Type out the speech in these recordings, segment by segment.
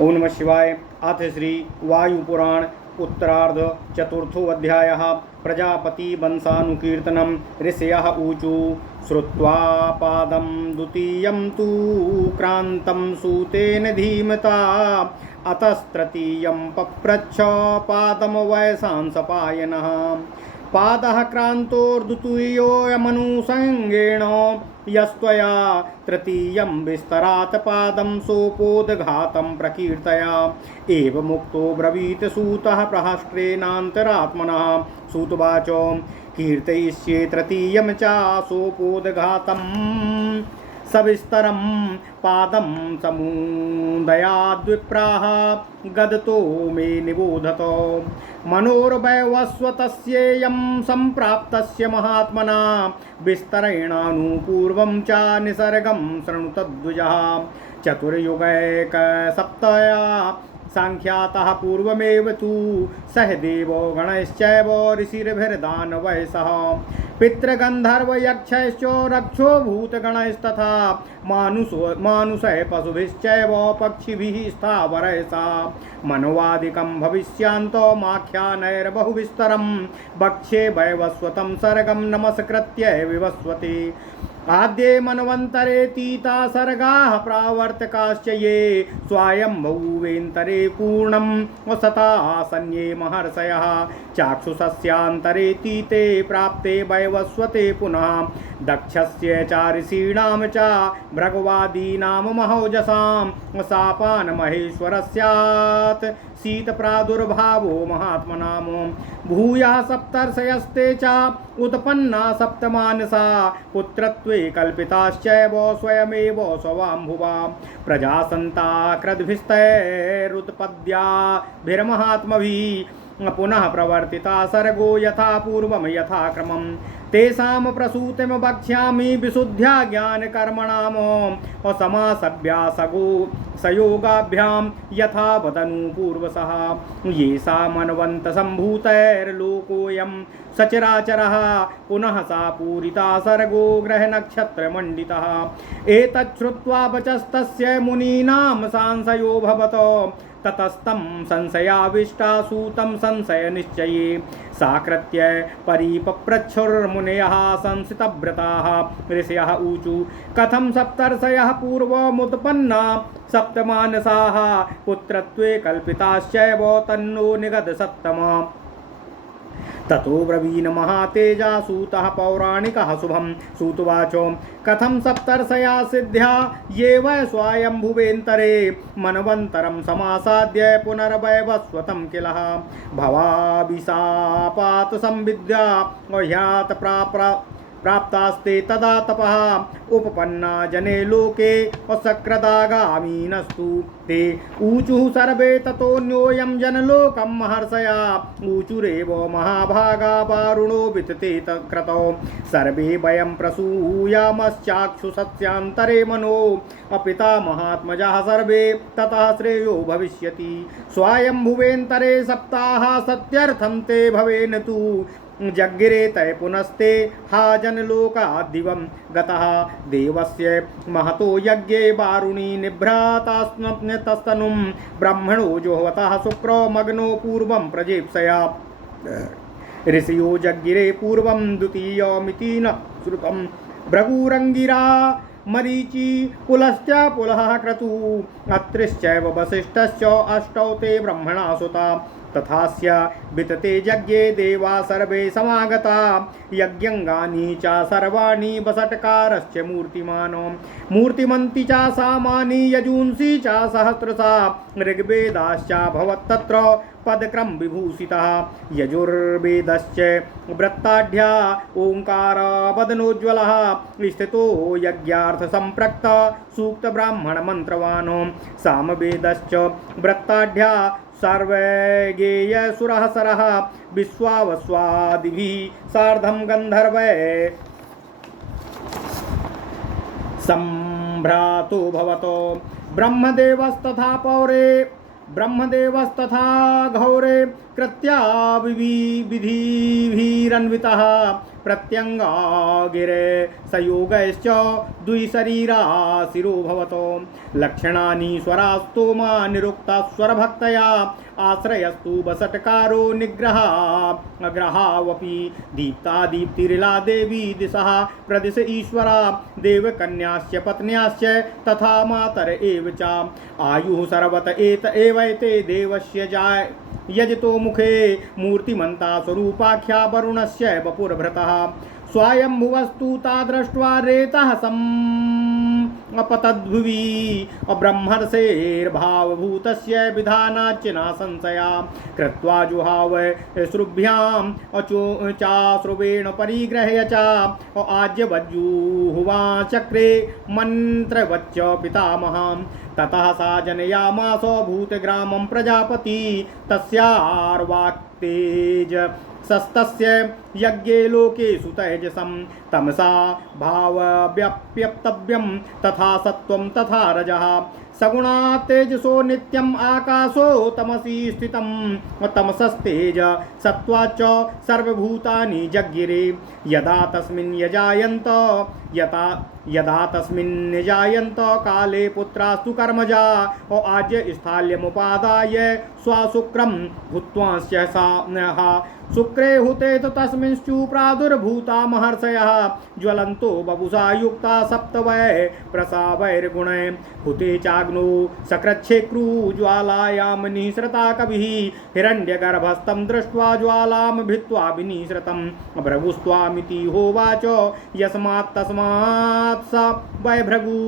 ओम नमः शिवाय। अथ श्री वायुपुराण उत्तरार्ध चतुर्थो अध्यायः। प्रजापति वंशानुकीर्तनम्। ऋषयः ऊचु श्रुत्वा पादं द्वितीयं तु क्रान्तं सूतेन धीमता अतस्तृतीयं पप्रच्छ पादं वयसांसपायनः। पादः क्रान्तोर्द्वितीयोऽयमनुसंगेण यस्त्वया तृतीयं विस्तरात् पादं सोपोदघातं प्रकीर्तया। एवमुक्तो ब्रवीत सूतः प्रहस्त्रेणान्तरात्मनः। सूतवाच कीर्तयिष्ये तृतीयं च सोपोदघातं सविस्तरं पादं समुदयाद्विप्राः गदतो मे निबोधत। मनोर्वैवस्वतस्येयं सम्प्राप्तस्य महात्मना विस्तरेणानुपूर्वं च निसर्गं शृणुतद्विजः। चतुर्युगैकसप्तया सांख्यातः पूर्वमेव तु सह देवो गणश्चैव ऋषिर्भिर्दानवैः सह पितृगन्धर्वयक्षैश्च रक्षो भूतगणैस्तथा मानुषैः पशुभिश्चैव पक्षिभिः स्थावरैः सह मनवादिकं भविष्यान्तमाख्यानैर्बहुविस्तरं वक्ष्ये वैवस्वतं सर्गं नमस्कृत्य विवस्वते। आद्ये मन्वन्तरे तीता सर्गाः प्रावर्तकाश्च ये स्वायम्भुवेन्तरे पूर्णं वसतासन्ये महर्षयः चाक्षुषस्यान्तरे तीते प्राप्ते वैवस्वते पुनः दक्षस्य च ऋषीणां च भृगवादीनां महौजसां शापानमहेश्वरस्यात् शीतप्रादुर्भावो महात्मनां भूयः सप्तर्षयस्ते च उत्पन्ना सप्तमानसा पुत्रत्वे कल्पिताश्चैव स्वयमेव स्वयंभुवा प्रजासन्ता क्रद्भिस्तैरुत्पद्याभिर्महात्मभिः पुनः प्रवर्तिता सर्गो यथा पूर्वं यथाक्रमं तेषां प्रसूतिं वक्ष्यामि विशुद्ध्या ज्ञानकर्मणां समासभ्यासगो सयोगाभ्यां यथा वदनु पूर्वशः। येषामन्वन्तसम्भूतैर्लोकोऽयं सचराचरः पुनः सा पूरिता सर्गो ग्रहनक्षत्रमण्डितः। एतच्छ्रुत्वा वचस्तस्य मुनीनां संशयो भवत ततस्तं संशयाविष्टा सूतं संशयनिश्चये साकृत्य परिपप्रच्छुर्मुनयः संसितव्रताः। ऋषयः ऊचु कथं सप्तर्षयः पूर्वमुत्पन्ना सप्तमानसाः पुत्रत्वे कल्पिताश्चैव तन्नो निगदसत्तमा। ततो ब्रवीण महातेजा सूतः पौराणिकः शुभं। सूतवाच कथं सप्तर्षया सिद्ध्या ये वै स्वायम्भुवेन्तरे मन्वन्तरं समासाद्य पुनर्वैवस्वतं किलः भवाभिशापात् संविद्या ह्यात् प्राप्तास्ते तदा तपः उपपन्ना जने लोके असक्रदागामीनस्तु ते ऊचुः सर्वे ततोऽन्योऽयं जनलोकं महर्षया ऊचुरेव महाभागा वारुणो वितते क्रतौ सर्वे वयं प्रसूयामश्चाक्षुषस्यान्तरे मनो अपिता महात्मजाः सर्वे ततः श्रेयो भविष्यति स्वायम्भुवेन्तरे सप्ताह सत्यर्थं ते भवेन तु जग्गिरे तय पुनस्ते हा जनलोकाद्दिवं गतः देवस्य महतो यज्ञे वारुणी निभ्रातास्तनुं ब्रह्मणो जोहवतः शुक्रो मग्नो पूर्वं प्रजेप्सया ऋषियो जग्गिरे पूर्वं द्वितीयमिति न श्रुतं भृगुरङ्गिरा मरीचि पुलश्च पुलः क्रतुः अत्रिश्चैव वसिष्ठश्च अष्टौ ते ब्रह्मणा सुता तथास्य वितते यज्ञे देवा सर्वे समागता यज्ञाङ्गानि च सर्वाणि वषट्कारश्च मूर्तिमानो मूर्तिमन्ति च सामानि यजूंसि च सहस्रशा ऋग्वेदाश्च भवत्तत्र पदक्रम विभूषितः यजुर्वेदश्च वृत्ताढ्या ओंकार वदनोज्ज्वलः स्थितो यज्ञार्थ संप्रक्त सूक्त ब्राह्मण मंत्रवान् सामवेदश्च वृत्ताढ्या सर्वज्ञेय सुरः सरः विश्वावस्वादिभिः सार्धं गन्धर्वै सम्भ्रातो भवतो ब्रह्मदेवस्तथा पौरे ब्रह्मदेवस्तथा घौरे कृत्या विधिभिरन्वितः प्रत्यङ्गागिरे संयोगैश्च द्विशरीरा शिरो भवतो लक्षणानि स्वरास्तोमा निरुक्ता स्वरभक्तया आश्रयस्तु वसटकारो निग्रहावपि दीप्ता दीप्तिरिला देवी दिशः प्रदिश ईश्वरा देवकन्याश्च पत्न्याश्च तथा मातर एव च आयुः सर्वत एत एवैते देवस्य जाय यजतो मुखे मूर्तिमन्ता स्वरूपाख्या वरुणस्य वपुर्भृतः स्वायम्भुवस्तु ता दृष्ट्वा रेतः अपतद्भुवि ब्रह्मर्षेर्भावभूतस्य विधानाच्च न संशया कृत्वा जुहाव श्रुभ्याम् चाश्रुवेण परिग्रह्य च आज्यवज्जुहुवा चक्रे मन्त्रवच्च पितामहम् ततः सा जनयामास भूतग्रामं प्रजापति तस्यार्वाक्तेज सस्तस्य यज्ञे लोकेषु तेजसं तमसा भावव्यप्यप्तव्यं तथा सत्वं तथा रजः सगुणा तेजसो नित्यम् आकाशो तमसि स्थितं तमसस्तेज सत्त्वाच्च सर्वभूतानि जज्ञिरे यदा तस्मिन् निजायन्त काले पुत्रास्तु कर्मजा आज्य स्थाल्यमुपादाय स्वशुक्रं भूत्वांस्य सा शुक्रे हुते तस्मिंश्चु प्रादुर्भूता महर्षयः ज्वलन्तो बभुषा युक्ता सप्त वै प्रसावैर्गुणै हुते चाग्नो सकृच्छेक्रु ज्वालायां निःसृता कविः हिरण्यगर्भस्थं दृष्ट्वा ज्वालां भित्त्वा विनिसृतं भृगुस्त्वामिति होवाच यस्मात् तस्मात् स वै भृगु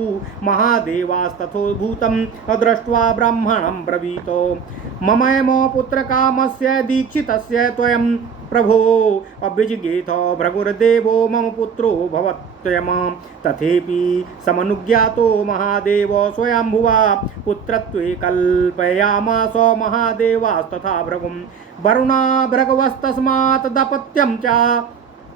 महादेवास्तथोभूतं दृष्ट्वा ब्राह्मणं ब्रवीतो ममैमो पुत्रकामस्य दीक्षितस्य त्वयं प्रभो अभिजिगेथ भृगुर्देवो मम पुत्रो भवत्यमां तथेपि समनुज्ञातो महादेव स्वयंभुवा पुत्रत्वे कल्पयामास महादेवास्तथा भृगुं वरुणा भृगवस्तस्मात् दपत्यं च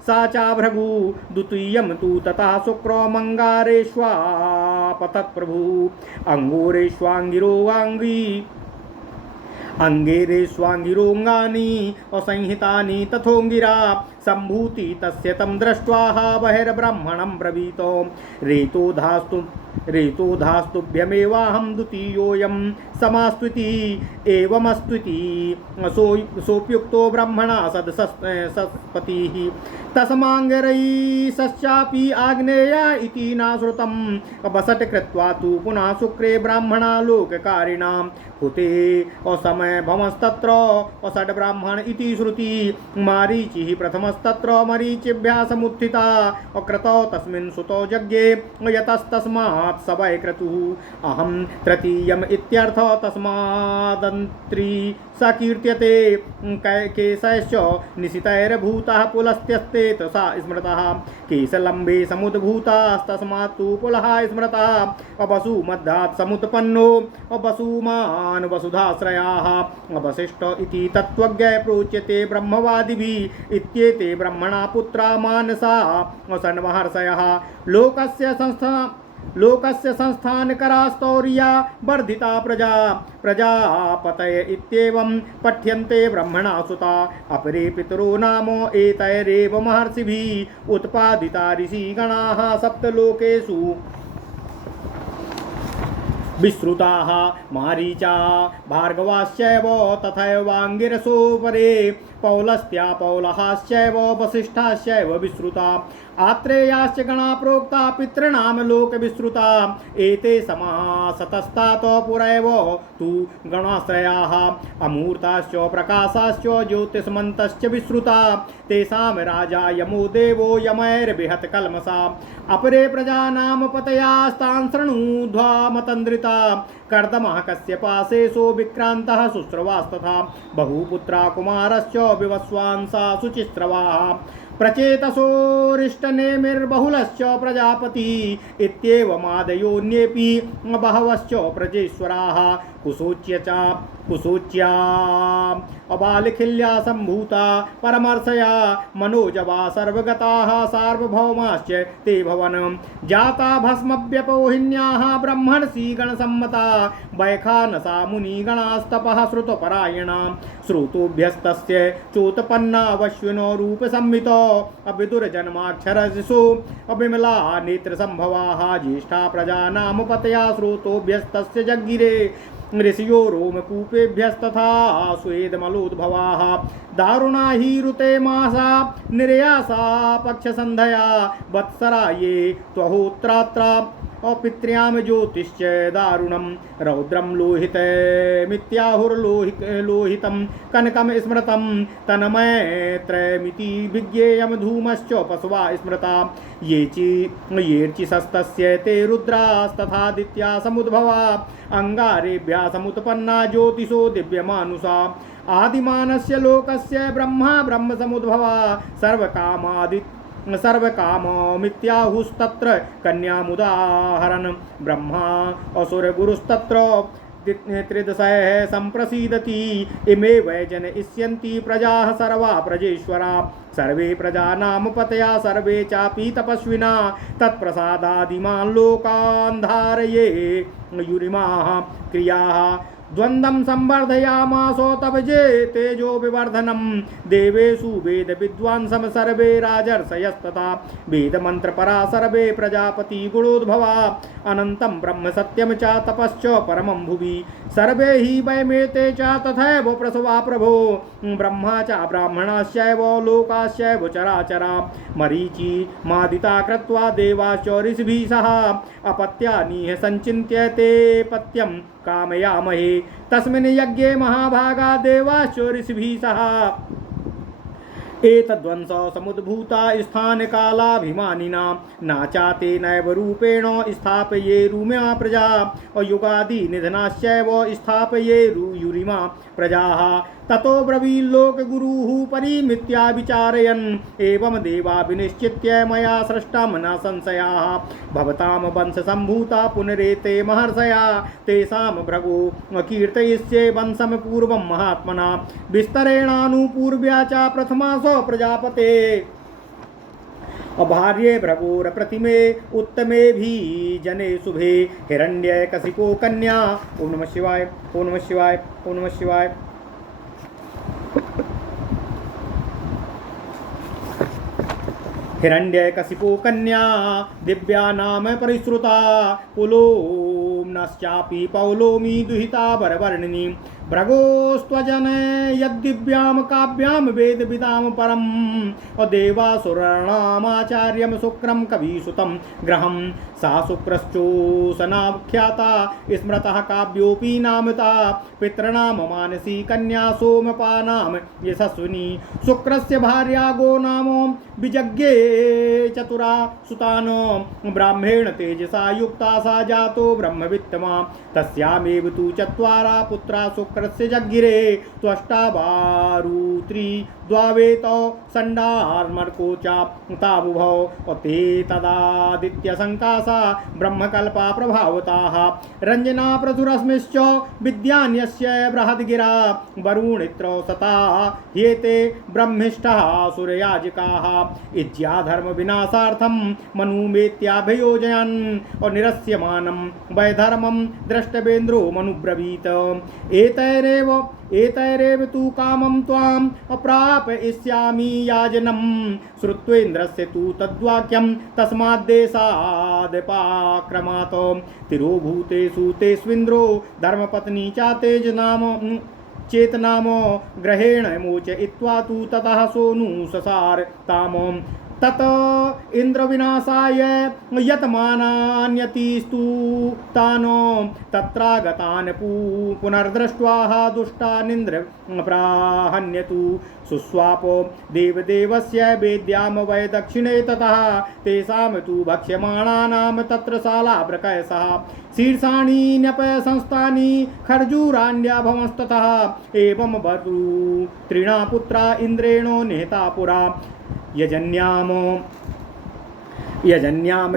सा चा भृगु द्वितीयं तु ततः शुक्रमङ्गारेष्वापतत् प्रभु अंगोरेष्वाङ्गिरोगाङ्गी अंगेरेष्वाङ्गिरोऽङ्गानि असंहितानि तथोऽङ्गिरा सम्भूति तस्य तं दृष्ट्वा बहिर्ब्राह्मणं ब्रवीतो रेतोधास्तुभ्यमेवाहं द्वितीयोऽयं समास्त्विति एवमस्त्विति सोऽप्युक्तो ब्रह्मणा सत्पतिः तस्माङ्गरैश्चापि आग्नेय इति न श्रुतं वसट कृत्वा तु पुनः शुक्रे ब्राह्मणा लोककारिणां हुते असमय भवंस्तत्र असड ब्राह्मण इति श्रुति मारीचिः प्रथमस्तत्र मरीचिभ्यः समुत्थिता अक्रतो तस्मिन् सुतो यज्ञे यतस्तस्मात् स वै क्रतुः अहं तृतीयम् इत्यर्थ तस्मादन्त्री स कीर्त्यते केशश्च निशितैर्भूतः पुलस्त्यस्ते सा स्मृतः केशलम्बे समुद्भूतास्तस्मात् तु पुलः स्मृतः वसुमद्धात् समुत्पन्नो वसुमान् वसुधाश्रयाः वसिष्ठ इति तत्त्वज्ञः प्रोच्यते ब्रह्मवादिभिः इत्येते ब्रह्मणा पुत्रा मानसा सन्महर्षयः लोकस्य संस्थानकरास्तौर्या वर्धिता प्रजापतय इत्येवं पठ्यन्ते ब्रह्मणा सुता अपरे पितरो नाम एतैरेव महर्षिभिः उत्पादिता ऋषिगणाः सप्तलोकेषु विश्रुताः मारीचा भार्गवाश्चैव तथैवाङ्गिरसो परे पौलस्त्या पौलहाश्चैव वसिष्ठाश्चैव विश्रुता आत्रेयाश्च गणा प्रोक्ता पितॄणां लोकविश्रुता एते समासतस्तात पुरैव तु गणाश्रयाः अमूर्ताश्च प्रकाशाश्च ज्योतिष्मन्तश्च विश्रुता तेषां राजा यमो देवो यमैर्बिहत कल्मषा अपरे प्रजानां पतयास्तान् शृणुध्वा मतन्द्रिता कर्दमः कश्यपाशेषो विक्रान्तः शुश्रवास्तथा बहुपुत्रा कुमारश्च विवस्वांसा शुचिस्रवाः प्रचेतसोरिष्टनेमिर्बहुलश्च प्रजापति इत्येवमादयोऽन्येऽपि बहवश्च प्रजेश्वराः कुसूच्या अबालखिल्या सम्भूता परमर्शया मनोजवा सर्वगताः सार्वभौमाश्च ते भवन जाता भस्मव्यपोहिन्याः ब्रह्मणसि गणसम्मता वैखानसा मुनिगणास्तपः श्रुतपरायणा श्रुतोभ्यस्तस्य चोत्पन्ना वश्विनो रूपसंहितो अविदुर्जन्माक्षरशिशु अविमला नेत्रसम्भवाः ज्येष्ठा प्रजानाम पतया श्रुतोभ्यस्तस्य जग्गिरे ऋषियो रोमकूपेभ्यस्तथा स्वेदमलोद्भवाः दारुणा हि ऋते मासा निर्यासा पक्षसन्धया वत्सरा ये त्वहोत्रात्रा अपित्र्यां ज्योतिश्च दारुणं रौद्रं लोहितं कनकं स्मृतं तन्मयत्रयमिति विज्ञेयं धूमश्च पशवा स्मृता येर्चिसस्तस्य ते रुद्रास्तथादित्या समुद्भवा अंगारेभ्यः समुत्पन्ना ज्योतिषो दिव्यमानुषा आदिमानस्य लोकस्य ब्रह्मा ब्रह्म समुद्भवा सर्वकाममित्याहुस्तत्र कन्यामुदाहरन् ब्रह्मा असुरगुरुस्तत्र त्रिदशः सम्प्रसीदति इमे वै जनयिष्यन्ति प्रजाः सर्वा प्रजेश्वरा सर्वे प्रजानां पतया सर्वे चापि तपस्विना तत्प्रसादादिमान् लोकान् धारये युरिमाः क्रियाः द्वन्द्वं संवर्धयामासो तपजे तेजो विवर्धनं देवेषु वेद विद्वांसं सर्वे राजर्षयस्तथा वेदमन्त्रपरा सर्वे प्रजापति गुणोद्भवा अनन्तं ब्रह्म सत्यं च तपश्च परमं भुवि सर्वे हि वैमेते च तथैव प्रसवा प्रभो ब्रह्मा च ब्राह्मणाश्चैव लोकाश्चैव चराचरा मरीचि मादिता कृत्वा देवाश्च ऋषिभिः सह अपत्यानिह सञ्चिन्त्य ते पत्यं कामयामहे तस्मिन् यज्ञे महाभागा देवाश्च ऋषिभिः सह एतद्वंश समुद्भूता स्थानकालाभिमानिना नाचाते नैव रूपेण स्थापयेरुमा प्रजा युगादि निधनाश्चैव स्थापयेरुयुरिमा प्रजाः ततो ब्रवील्लोकगुरुः परिमित्या विचारयन् एवं देवा विनिश्चित्य मया सृष्टां न संशयाः भवतां वंशसम्भूता पुनरेते महर्षया तेषां भृगो कीर्तयिष्ये वंशं पूर्वं महात्मना विस्तरेणानुपूर्व्या च प्रथमासो प्रजापते भार्ये भ्रगोर प्रतिमे उत्तमे भी जने शुभे हिरण्यकशिपो कन्या ओम नमः शिवाय ओम नमः शिवाय ओम नमः शिवाय हिरण्यकशिपो कन्या दिव्या नाम परिश्रुता पुलोम्नश्चापि पौलोमी दुहिता वरवर्णिनी भृगोस्त्वजन यद्दिव्यां काव्यां वेदविदां परं देवासुराणामाचार्यं शुक्रं कविसुतं ग्रहं सा शुक्रश्चोसनाख्याता स्मृतः काव्योऽपि नामता पितॄणां मानसी कन्या सोमपानां यशस्विनी शुक्रस्य भार्या गो नाम विजज्ञे चतुरा सुतानो ब्राह्मेण तेजसा युक्ता सा जातो ब्रह्मवित्तमा तस्यामेव तु चत्वारा पुत्रा शुक्रस्य जग्गिरे त्वष्टावारुत्री द्वावेतो संडार्मर्को चाबुभौ ते तदादित्यसङ्कासा ब्रह्मकल्पा प्रभावताः रञ्जना प्रचुरस्मिश्च विद्यान्यस्य बृहद्गिरा वरुणित्रो सता ह्येते ब्रह्मिष्ठाः सुरयाजिकाः इज्याधर्मविनाशार्थं मनुमेत्याभयोजयन् और निरस्यमानं वैधर्मं द्रष्टवेन्द्रो मनुब्रवीत एतैरेव तु कामं त्वाम् अप्रापयिष्यामि याजनं श्रुत्वेन्द्रस्य तु तद्वाक्यं तस्माद्देशादपाक्रमात् तिरोभूतेषु तेष्विन्द्रो धर्मपत्नी च तेजनाम चेतनामो ग्रहेण मोचयित्वा तु ततः सोनु ससार तामो तत इंद्रविनाशाय यतमानान्यतिस्तु तानो तत्रागतान् पुनर्दृष्ट्वा दुष्टानिन्द्र प्राहन्यतु सुस्वापो देवदेवस्य वेद्यां वै दक्षिणे ततः तेषां तु भक्ष्यमाणानां तत्र शालाभृकयसः शीर्षाणि न्यपसंस्थानि खर्जूराण्यभवंस्ततः एवं वधू त्रीणा पुत्रा इन्द्रेणो निहता पुरा यजन्याम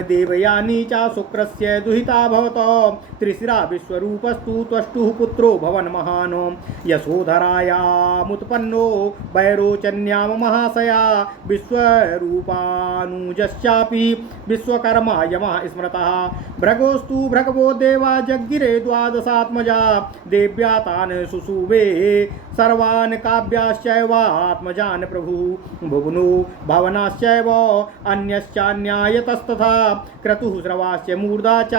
देवयानी च शुक्रस्य दुहिता भवतो त्रिशिरा विश्वरूपस्तु त्वष्टुः पुत्रो भवन महानो यशोधरायामुत्पन्नो वैरोचन्याम महाशया विश्वरूपानुजश्चापि विश्वकर्मा यमः स्मृतः भृगोस्तु भृगवो देवा जग्गिरे द्वादशात्मजा देव्या तान् सुषुवे सर्वान् काव्याश्चैवात्मजान् प्रभुः भुवनो भवनाश्चैव अन्यश्चान्यायतस्तथा क्रतुः श्रवाश्च मूर्धा च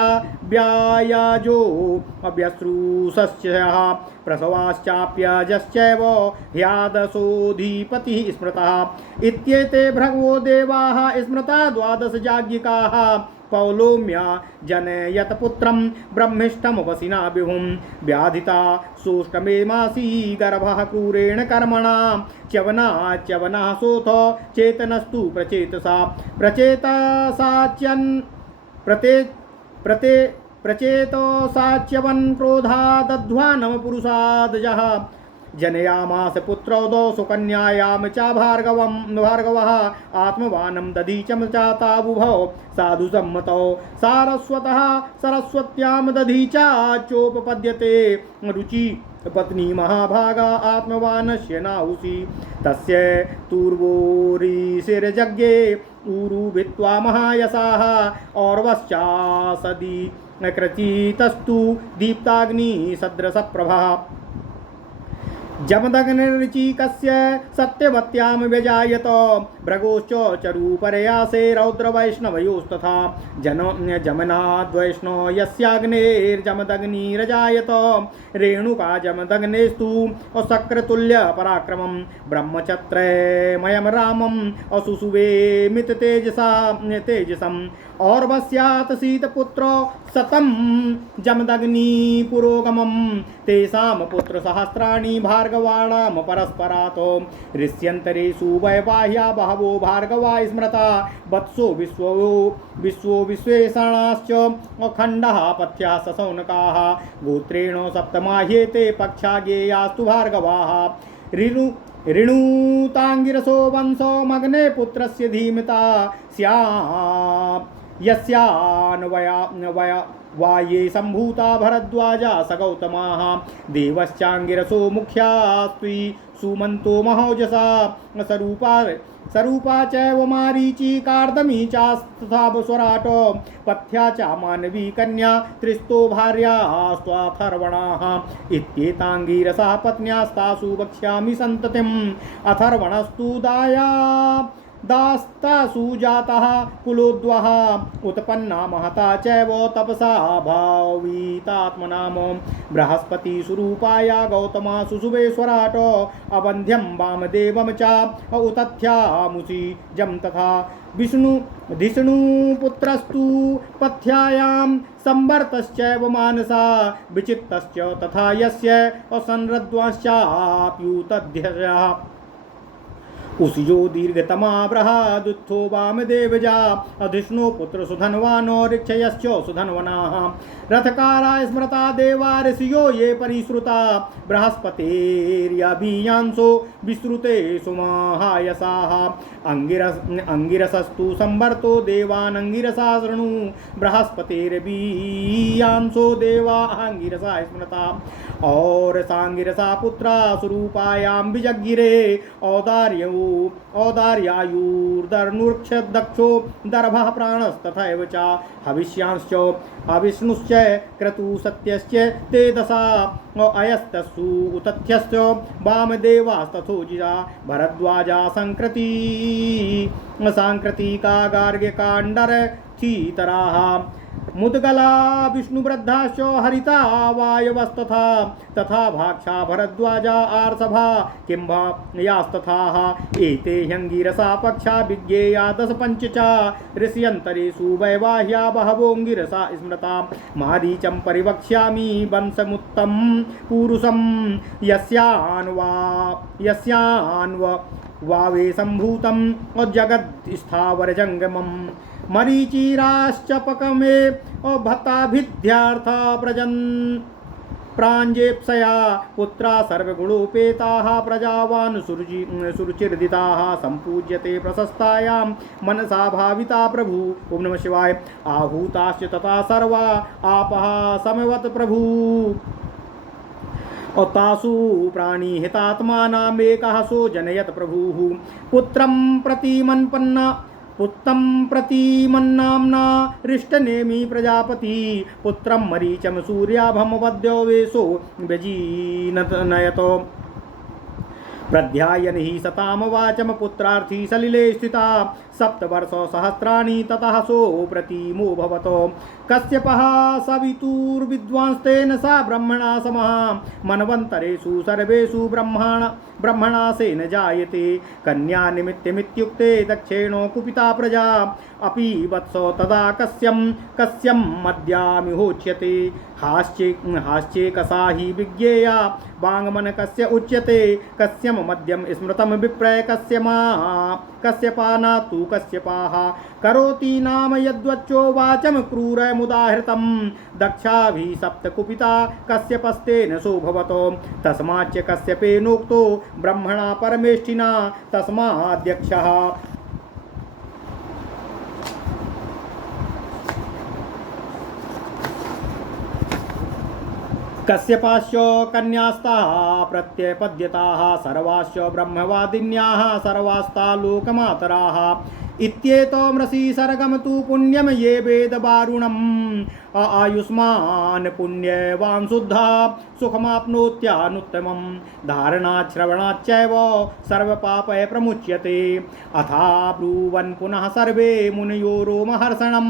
व्यायाजो अभ्यश्रूषश्चः प्रसवाश्चाप्यजश्चैव ह्यादशोऽधिपतिः स्मृतः इत्येते भृगवो देवाः स्मृता द्वादशजाज्ञिकाः पौलोम्या जनयत पुत्रं ब्रह्मिष्ठमवसिना विभुं व्याधिता सोष्टमे मासी गर्भः क्रूरेण कर्मणा च्यवना सोऽथ चेतनस्तु प्रचेतसाच्यवन् क्रोधादध्वानं पुरुषादजः जनयामास पुत्रौदौ सुकन्यायां च भार्गवः आत्मवानं दधीचं चाताबुभौ साधु सम्मतौ सारस्वतः सरस्वत्यां दधी चोपपद्यते रुचि पत्नी महाभागा आत्मवानस्य नाहुषि तस्य तूर्वोरिशिरजज्ञे ऊरु भित्त्वा महायशाः और्वश्चासदि क्रचितस्तु दीप्ताग्नि सदृशप्रभः जमदग्निर्चिकस्य सत्यवत्यां व्यजायत भृगोश्च चरूपरयासे रौद्रवैष्णवयोस्तथा जमनाद्वैष्णव यस्याग्नेर्जमदग्निरजायत रेणुका जमदग्नेस्तु अशक्रतुल्यपराक्रमं ब्रह्मचत्रयमयं रामम् असुसुवेमित तेजसम् और्वस्यात् शीतपुत्रो शतं जमदग्नि पुरोगमं तेषां पुत्रसहस्राणि भार्गवाणां परस्परात् ऋष्यन्तरेषु वैवाह्या बहवो भार्गवा स्मृता वत्सो विश्वेषणाश्च अखण्डः पथ्याः सशौनकाः गोत्रेण सप्तमाह्येते पक्षा गेयास्तु भार्गवाः ऋणुताङ्गिरसो वंशो मग्ने पुत्रस्य धीमिता स्या यस्यान्वये सम्भूता भरद्वाजा स गौतमाः देवश्चाङ्गिरसो मुख्यास्त्वी सुमन्तो महौजसा सरूपा चैव मारीची कार्दमी चास्तथा स्वराट पथ्या च मानवी कन्या त्रिस्तो भार्यास्त्वथर्वणाः इत्येताङ्गिरसा पत्न्यास्तासु वक्ष्यामि सन्ततिम् अथर्वणस्तु दास्तासु जातः कुलोद्वः उत्पन्ना महता चैव तपसा भावितात्मनाम बृहस्पतिस्वरूपाया गौतमा सुषुवेश्वराट अवन्ध्यं वामदेवं च उतथ्यामुषि जं तथा विष्णुपुत्रस्तु पथ्यायां संवर्तश्चैव मानसा विचित्तश्च तथा यस्य असंरद्वाश्चाप्युतध्यः उषिजो दीर्घतमा बृहदुत्थो वामदेवजा अधिष्णो पुत्र सुधन्वानो ऋक्षयश्च सुधन्वनाः रथकारा स्मृता देवा ऋषियो ये परिश्रुता बृहस्पतेर्यभियांसो विश्रुते सुमहायसाः अंगिरसस्तु संवर्तो देवानंगिरसा शृणु बृहस्पतेर्भियांसो देवा अंगिरसा स्मृता और सांगिरसा पुत्रा स्वरूपायां विजगिरे औदार्यायुर्दर्नुर्क्षदक्षो दर्भः प्राणस्तथैव च हविष्यांश्च अविष्णुश्च क्रतु सत्यश्च ते दशा अयस्तस्सु उतथ्यश्च वामदेवास्तथोजिता भरद्वाजा सांकृतिका गार्ग्यकाण्डरथीतराः मुद्गला विष्णुवृद्धाश्च हरिता वायवस्तथा तथा भाक्षा भरद्वाजा आर्षभा किंभा यास्तथाः एते ह्यङ्गिरसा पक्षा विज्ञेया दश पञ्च च ऋष्यन्तरेषु वैवाह्या बहवोऽङ्गिरसा स्मृता मारीचं परिवक्ष्यामि वंशमुत्तं पुरुषं यस्यान्वावे सम्भूतं जगद्स्थावरजङ्गमम् मरीचिराश्च पकमे भताभिध्यार्थ प्राञ्जेप्सया पुत्रा सर्वगुणोपेताः प्रजावान् सुरुचिर्दिताः सम्पूज्यते प्रशस्तायां मनसा भाविता प्रभु। ओम नमः शिवाय। आहूताश्च तथा सर्वा आपः समवत् प्रभु और तासु प्राणी हितात्मानामेकः सो जनयत प्रभुः पुत्रं प्रतिमन्नाम्ना हृष्टनेमि प्रजापति पुत्रं मरीचम सूर्याभम वद्यो वेशो व्यजीनयतो प्रध्यायन ही सताम वाचम पुत्रार्थी सलिले स्थिता सप्तवर्षो सहस्राणि ततः सो प्रतिमो भवतो कश्यपः सवितुर्विद्वांस्तेन सा ब्रह्मणा समः मनवन्तरेषु सर्वेषु ब्रह्मणा सेन जायते कन्या निमित्तमित्युक्ते दक्षेणो कुपिता प्रजा अपि वत्सो तदा कस्यं मद्यामिहोच्यते हास्ये कसा हि विज्ञेया वाङ्मन कस्य उच्यते कस्यम मद्यम स्मृतम विप्रय कस्यपा तु कस्यपाः करोति नाम यद्वच्चो वाचम क्रूरमुदाहृतं दक्षाभिः सप्तकुपिता कस्यपस्तेन सो भवतो तस्माच्च कस्यपेनोक्तो ब्रह्मणा परमेष्ठिना तस्माद्यक्षः कश्यपाश्च कन्यास्ताः प्रत्यपद्यताः सर्वाश्च ब्रह्मवादिन्याः सर्वास्ता लोकमातराः इत्येतमृषि सर्गम तु पुण्यम ये वेद वारुणम् आयुष्मान पुण्यवान् शुद्धा सुखमाप्नोत्यानुत्तमं धारणात् श्रवणाच्चैव सर्वपापै प्रमुच्यते अथा ब्रुवन् पुनः सर्वे मुनयो रोमहर्षणं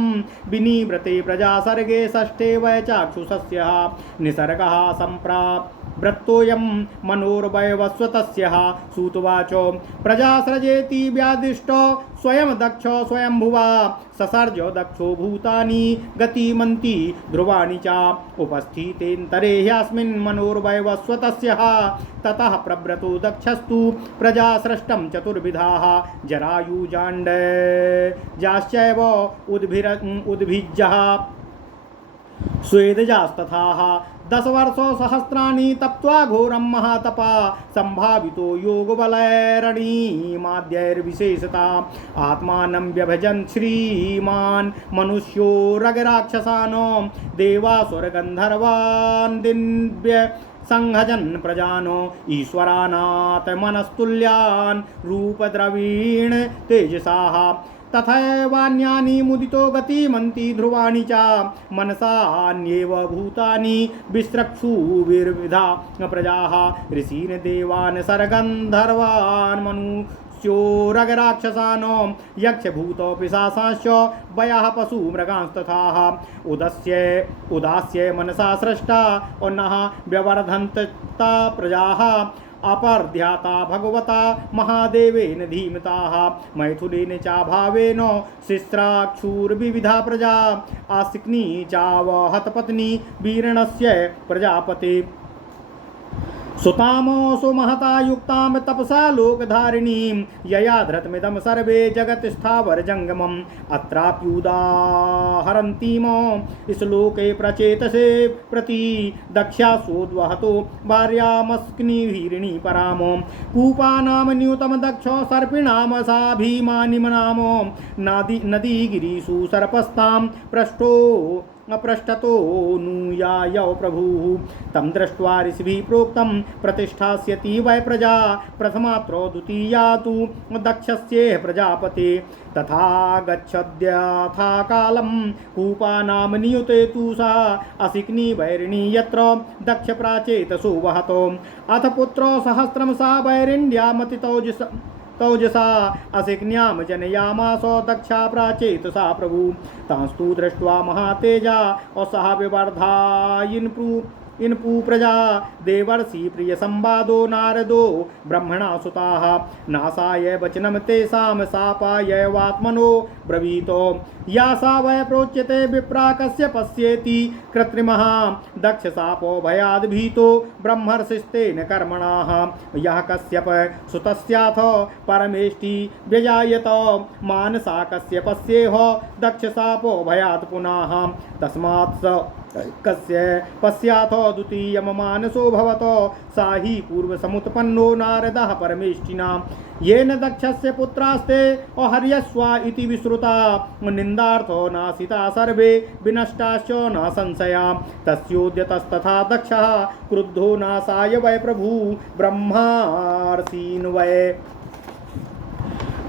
विनिवृते प्रजा सर्गे षष्ठे वै चाक्षुषस्य निसर्गः सम्प्रावृत्तोऽयं मनोर्वयवस्वतस्य सूतवाचो प्रजासृजेति व्यादिष्टो स्वयं दक्षो स्वयंभुवा ससर्जो दक्षो भूतानि गतिमन्ति ध्रुवाणि च उपस्थितेन्तरे ह्यस्मिन् मनोर्वयवस्वतस्य ततः प्रव्रतो दक्षस्तु प्रजा सृष्टं चतुर्विधाः जरायुजाण्डजाश्चैव उद्भिज्जः स्वेदजास्तथा 10 वर्षो सहस्राणि तप्त्वा घोरं महातपा संभावितो योगबलैरणीमाद्यैर्विशेषता आत्मानं व्यभजन् श्रीमान् मनुष्यो रगराक्षसानो देवासुरगन्धर्वान् दिव्य संहजन प्रजानो ईश्वरानात् मनस्तुल्यान् रूपद्रवीण तेजसाः तथैवान्यानि मुदितो गतिमन्ति ध्रुवाणि च मनसान्येव भूतानि विस्रक्षुर्विविधा प्रजाः ऋषीन् देवान् सरगन्धर्वान् मनुष्यो रगराक्षसानो यक्षभूतो पिशाचांश्च वयः पशुमृगांस्तथाः उदास्य मनसा सृष्टा नः व्यवर्धन्ता प्रजाः अपर्ध्याता भगवता महादेवेन धीमताः मैथुनेन चाभावेन शिस्राक्षुर्विविधा प्रजा आसिक्नी चावहतपत्नी वीरणस्य प्रजापते सुतामोऽसु महता युक्तां तपसा लोकधारिणीं यया धृतमिदं सर्वे जगत् स्थावर जंगमम् अत्राप्युदाहरन्तीमो श्लोके प्रचेतसे प्रति दक्षा सोद्वहतो भार्यामस्क्निहीरिणी परामो कूपानां न्यूतम दक्षो सर्पिणाम साभिमानिमनामो नदीगिरीषु सर्पस्तां पृष्ठतो नूयायौ प्रभुः तं दृष्ट्वा ऋषिभिः प्रोक्तं प्रतिष्ठास्यति वै प्रजा प्रथमात्रो द्वितीया तु दक्षस्येह प्रजापते तथा गच्छद्यथा कालं कूपानां नियुते तु सा असिक्नी वैरिणी यत्र दक्ष प्राचेतसो वहतो अथ पुत्रो सहस्रं सा वैरिण्यामतितौजसा असिक्न्यां जनयामासो दक्षा प्राचेतसा प्रभु तांस्तु दृष्ट्वा महातेजा सह विवर्धायिन्पु प्रजा देवर्षि प्रिय संवादो नारदो ब्रह्मणा सुताः नासाय वचनं तेषां सापाय वात्मनो ब्रवीतो या सा वै प्रोच्यते विप्रा कस्य पश्येति कृत्रिमः दक्ष सापो भयाद् भीतो ब्रह्मर्षिस्तेन कर्मणाः यः कश्यप सुतस्याथ परमेष्टि व्यजायत मानसा कस्य पश्येह दक्ष सापो भयात् पुनः तस्मात् कस्य पश्याथो द्वितीयं मानसो भवतो सा हि पूर्वसमुत्पन्नो नारदः परमेष्टिना येन दक्षस्य पुत्रास्ते हर्यस्वा इति विश्रुता निन्दार्थो नासिता सर्वे विनष्टाश्च न संशया तस्योद्यतस्तथा दक्षः क्रुद्धो नासाय वै प्रभु ब्रह्मार्षीन् वै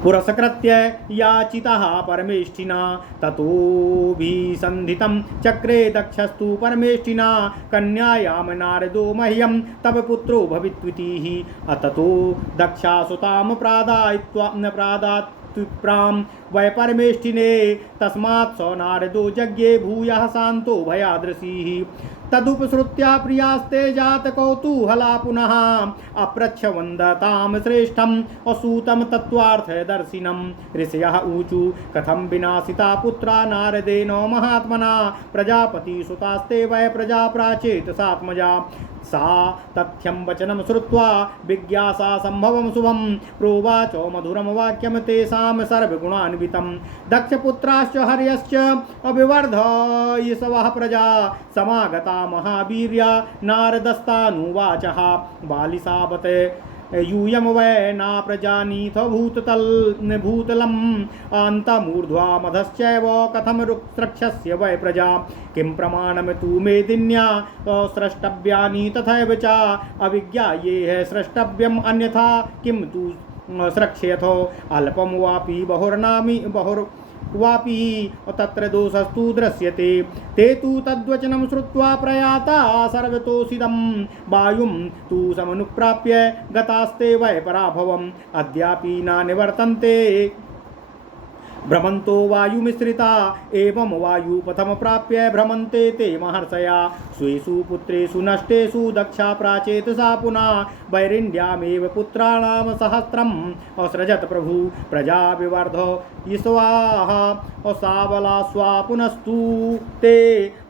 पुरस्कृत्य याचितः परमेष्ठिना ततोऽभिसन्धितं चक्रे दक्षस्तु परमेष्ठिना कन्यायां नारदो मह्यं तव पुत्रो भवित्वितिः अततो दक्षासुतां प्रादात्विप्रां वै परमेष्ठिने तस्मात् स नारदो यज्ञे भूयः शान्तो भयादृशीः तदुपसृत्या प्रियास्ते जात कौतूहला पुनः अप्रच्छ वन्दतां श्रेष्ठम् असूतं तत्त्वार्थदर्शिनं ऋषयः ऊचु कथं विनाशिता पुत्रा नारदेन महात्मना प्रजापतिसुतास्ते वै प्रजा प्राचेतसात्मजा सा तथ्यं वचनं श्रुत्वा विज्ञासा संभवं शुभं प्रोवाच मधुरं वाक्यं तेषां सर्वगुणान्वितं दक्षपुत्राश्च हर्यश्च अभिवर्धयिषवः प्रजा समागता महावीर्या नारदस्तानुवाचः बालिशावत् यूयं वै न प्रजानीथ भूतलम् अन्तमूर्ध्वा मधश्चैव कथं रक्षस्य वै प्रजा किं प्रमाणं तु मेदिन्या स्रष्टव्यानि तथैव च अविज्ञा ये स्रष्टव्यम् अन्यथा किं तु स्रक्ष्यथो अल्पं वापि वापि तत्र दोषस्तु दृश्यते ते तु तद्वचनं श्रुत्वा प्रयाता सर्वतोषिदं वायुं तु समनुप्राप्य गतास्ते वै पराभवम् अद्यापि न निवर्तन्ते भ्रमन्तो वायुमिश्रिता एवं वायुपथं प्राप्य भ्रमन्ते ते महर्षया स्वेषु पुत्रेषु नष्टेषु दक्षा प्राचेतसा पुनः वैरिण्यामेव पुत्राणां सहस्रम् असृजत प्रभु प्रजा विवर्ध यिष्वाः असावला स्वा पुनस्तु ते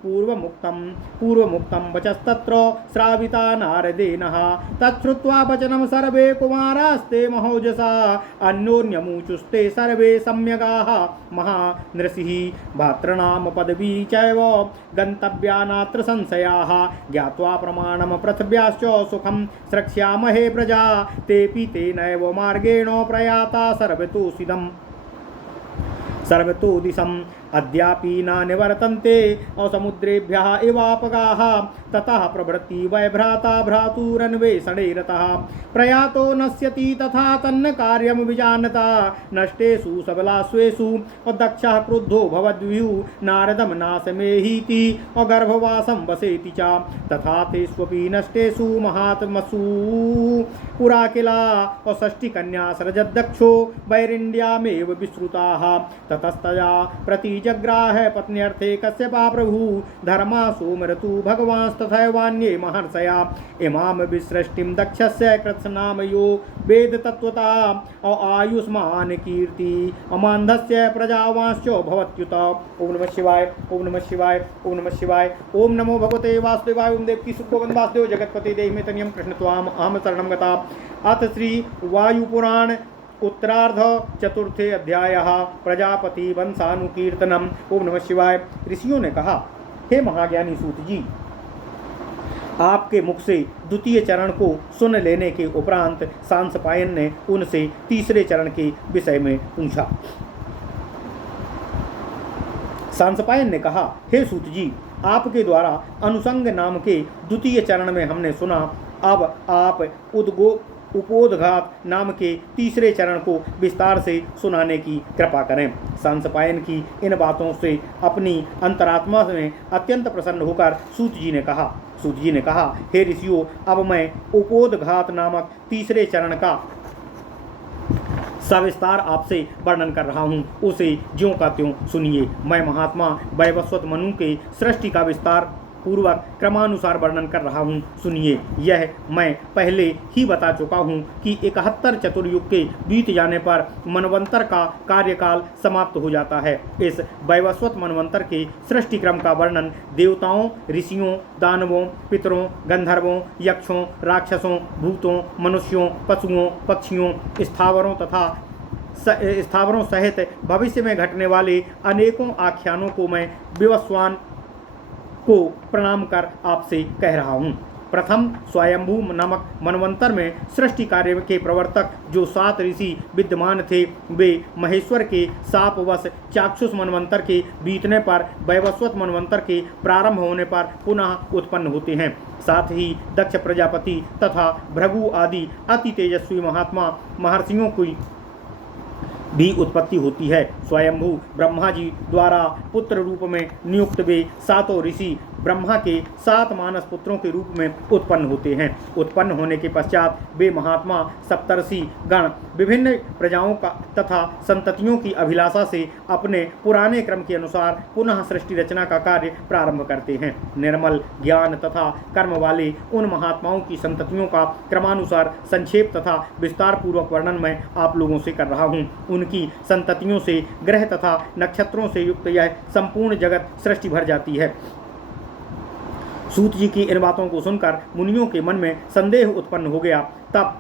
पूर्वमुक्तं वचस्तत्र श्राविता नारदेनः तच्छ्रुत्वा वचनं सर्वे कुमारास्ते महोजसा अन्योन्यमुचुस्ते सर्वे सम्यगाः महानृषिः भातॄणां पदवी चैव गन्तव्या नात्र संशयाः ज्ञात्वा प्रमाणं पृथिव्याश्च सुखं स्रक्ष्यामहे प्रजा तेऽपि तेनैव मार्गेण प्रयाता सर्वतो दिशम् अद्यापि न निवर्तन्ते असमुद्रेभ्यः इवापगाः ततः प्रभृति वै भ्राता भ्रातुरन्वेषणे रतः प्रयातो नश्यति तथा तन्न कार्यं विजानता नष्टेषु सबलास्वेषु दक्षः क्रुद्धो भवद्विहुः नारदं नाशमेहीति गर्भवासं वसेति च तथा तेष्वपि नष्टेषु महात्मसु पुरा किला षष्टिकन्या सृजद्दक्षो वैरिण्यामेव विश्रुताः ततस्तया प्रति जग्राह पत्न्यर्थे कश्यपा प्रभु धर्मा सोमरतु भगवांस्तथैवान्ये महर्षया इमां विसृष्टिं दक्षस्य कृत्स्नामयो वेद तत्त्वता आयुष्मान कीर्ति अमान्धस्य प्रजावांश्च भवत्युत। ओम नमः शिवाय ओम नमः शिवाय ओम नमः शिवाय ओम नमो भगवते वासुदेवाय ओम देवकी सुखोवन् वासुदेव जगत्पते देहि मे तनियं कृष्ण त्वाम अहम शरणं गता। अथ श्री वायुपुराण उत्तरार्ध चतुर्थे अध्याय प्रजापति वंशानुकीर्तनम। ओम नमः शिवाय। ऋषियों ने कहा, हे महाज्ञानी सूत जी, आपके मुख से द्वितीय चरण को सुन लेने के उपरांत सांसपायन ने उनसे तीसरे चरण के विषय में पूछा। सांसपायन ने कहा, हे सूत जी, आपके द्वारा अनुसंग नाम के द्वितीय चरण में हमने सुना, अब आप उपोदघात नाम के तीसरे चरण को विस्तार से सुनाने की कृपा करें। सांसपायन की इन बातों से अपनी अंतरात्मा में अत्यंत प्रसन्न होकर सूत जी ने कहा, हे ऋषियों, अब मैं उपोदघात नामक तीसरे चरण का सविस्तार आपसे वर्णन कर रहा हूँ, उसे ज्यों का त्यों सुनिए। मैं महात्मा वैवस्वत मनु के सृष्टि का विस्तार पूर्वक क्रमानुसार वर्णन कर रहा हूँ, सुनिए। यह मैं पहले ही बता चुका हूँ कि 71 चतुर्युग के बीत जाने पर मनवंतर का कार्यकाल समाप्त हो जाता है। इस वैवस्वत मनवंतर के सृष्टि क्रम का वर्णन देवताओं, ऋषियों, दानवों, पितरों, गंधर्वों, यक्षों, राक्षसों, भूतों, मनुष्यों, पशुओं, पक्षियों, स्थावरों सहित भविष्य में घटने वाले अनेकों आख्यानों को मैं विवस्वान को प्रणाम कर आपसे कह रहा हूँ। प्रथम स्वयंभू नामक मनवंतर में सृष्टि कार्य के प्रवर्तक जो 7 ऋषि विद्यमान थे, वे महेश्वर के शापवश चाक्षुष मनवंतर के बीतने पर वैवस्वत मनवंतर के प्रारंभ होने पर पुनः उत्पन्न होते हैं। साथ ही दक्ष प्रजापति तथा भृगु आदि अति तेजस्वी महात्मा महर्षियों की भी उत्पत्ति होती है। स्वयंभू ब्रह्मा जी द्वारा पुत्र रूप में नियुक्त वे 7 ऋषि ब्रह्मा के 7 मानस पुत्रों के रूप में उत्पन्न होते हैं। उत्पन्न होने के पश्चात वे महात्मा सप्तर्षि गण विभिन्न प्रजाओं का तथा संततियों की अभिलाषा से अपने पुराने क्रम के अनुसार पुनः सृष्टि रचना का कार्य प्रारंभ करते हैं। निर्मल ज्ञान तथा कर्म वाले उन महात्माओं की संततियों का क्रमानुसार संक्षेप तथा विस्तार पूर्वक वर्णन मैं आप लोगों से कर रहा हूँ। उनकी संततियों से ग्रह तथा नक्षत्रों से युक्त यह संपूर्ण जगत सृष्टि भर जाती है। सूत जी की इन बातों को सुनकर मुनियों के मन में संदेह उत्पन्न हो गया। तब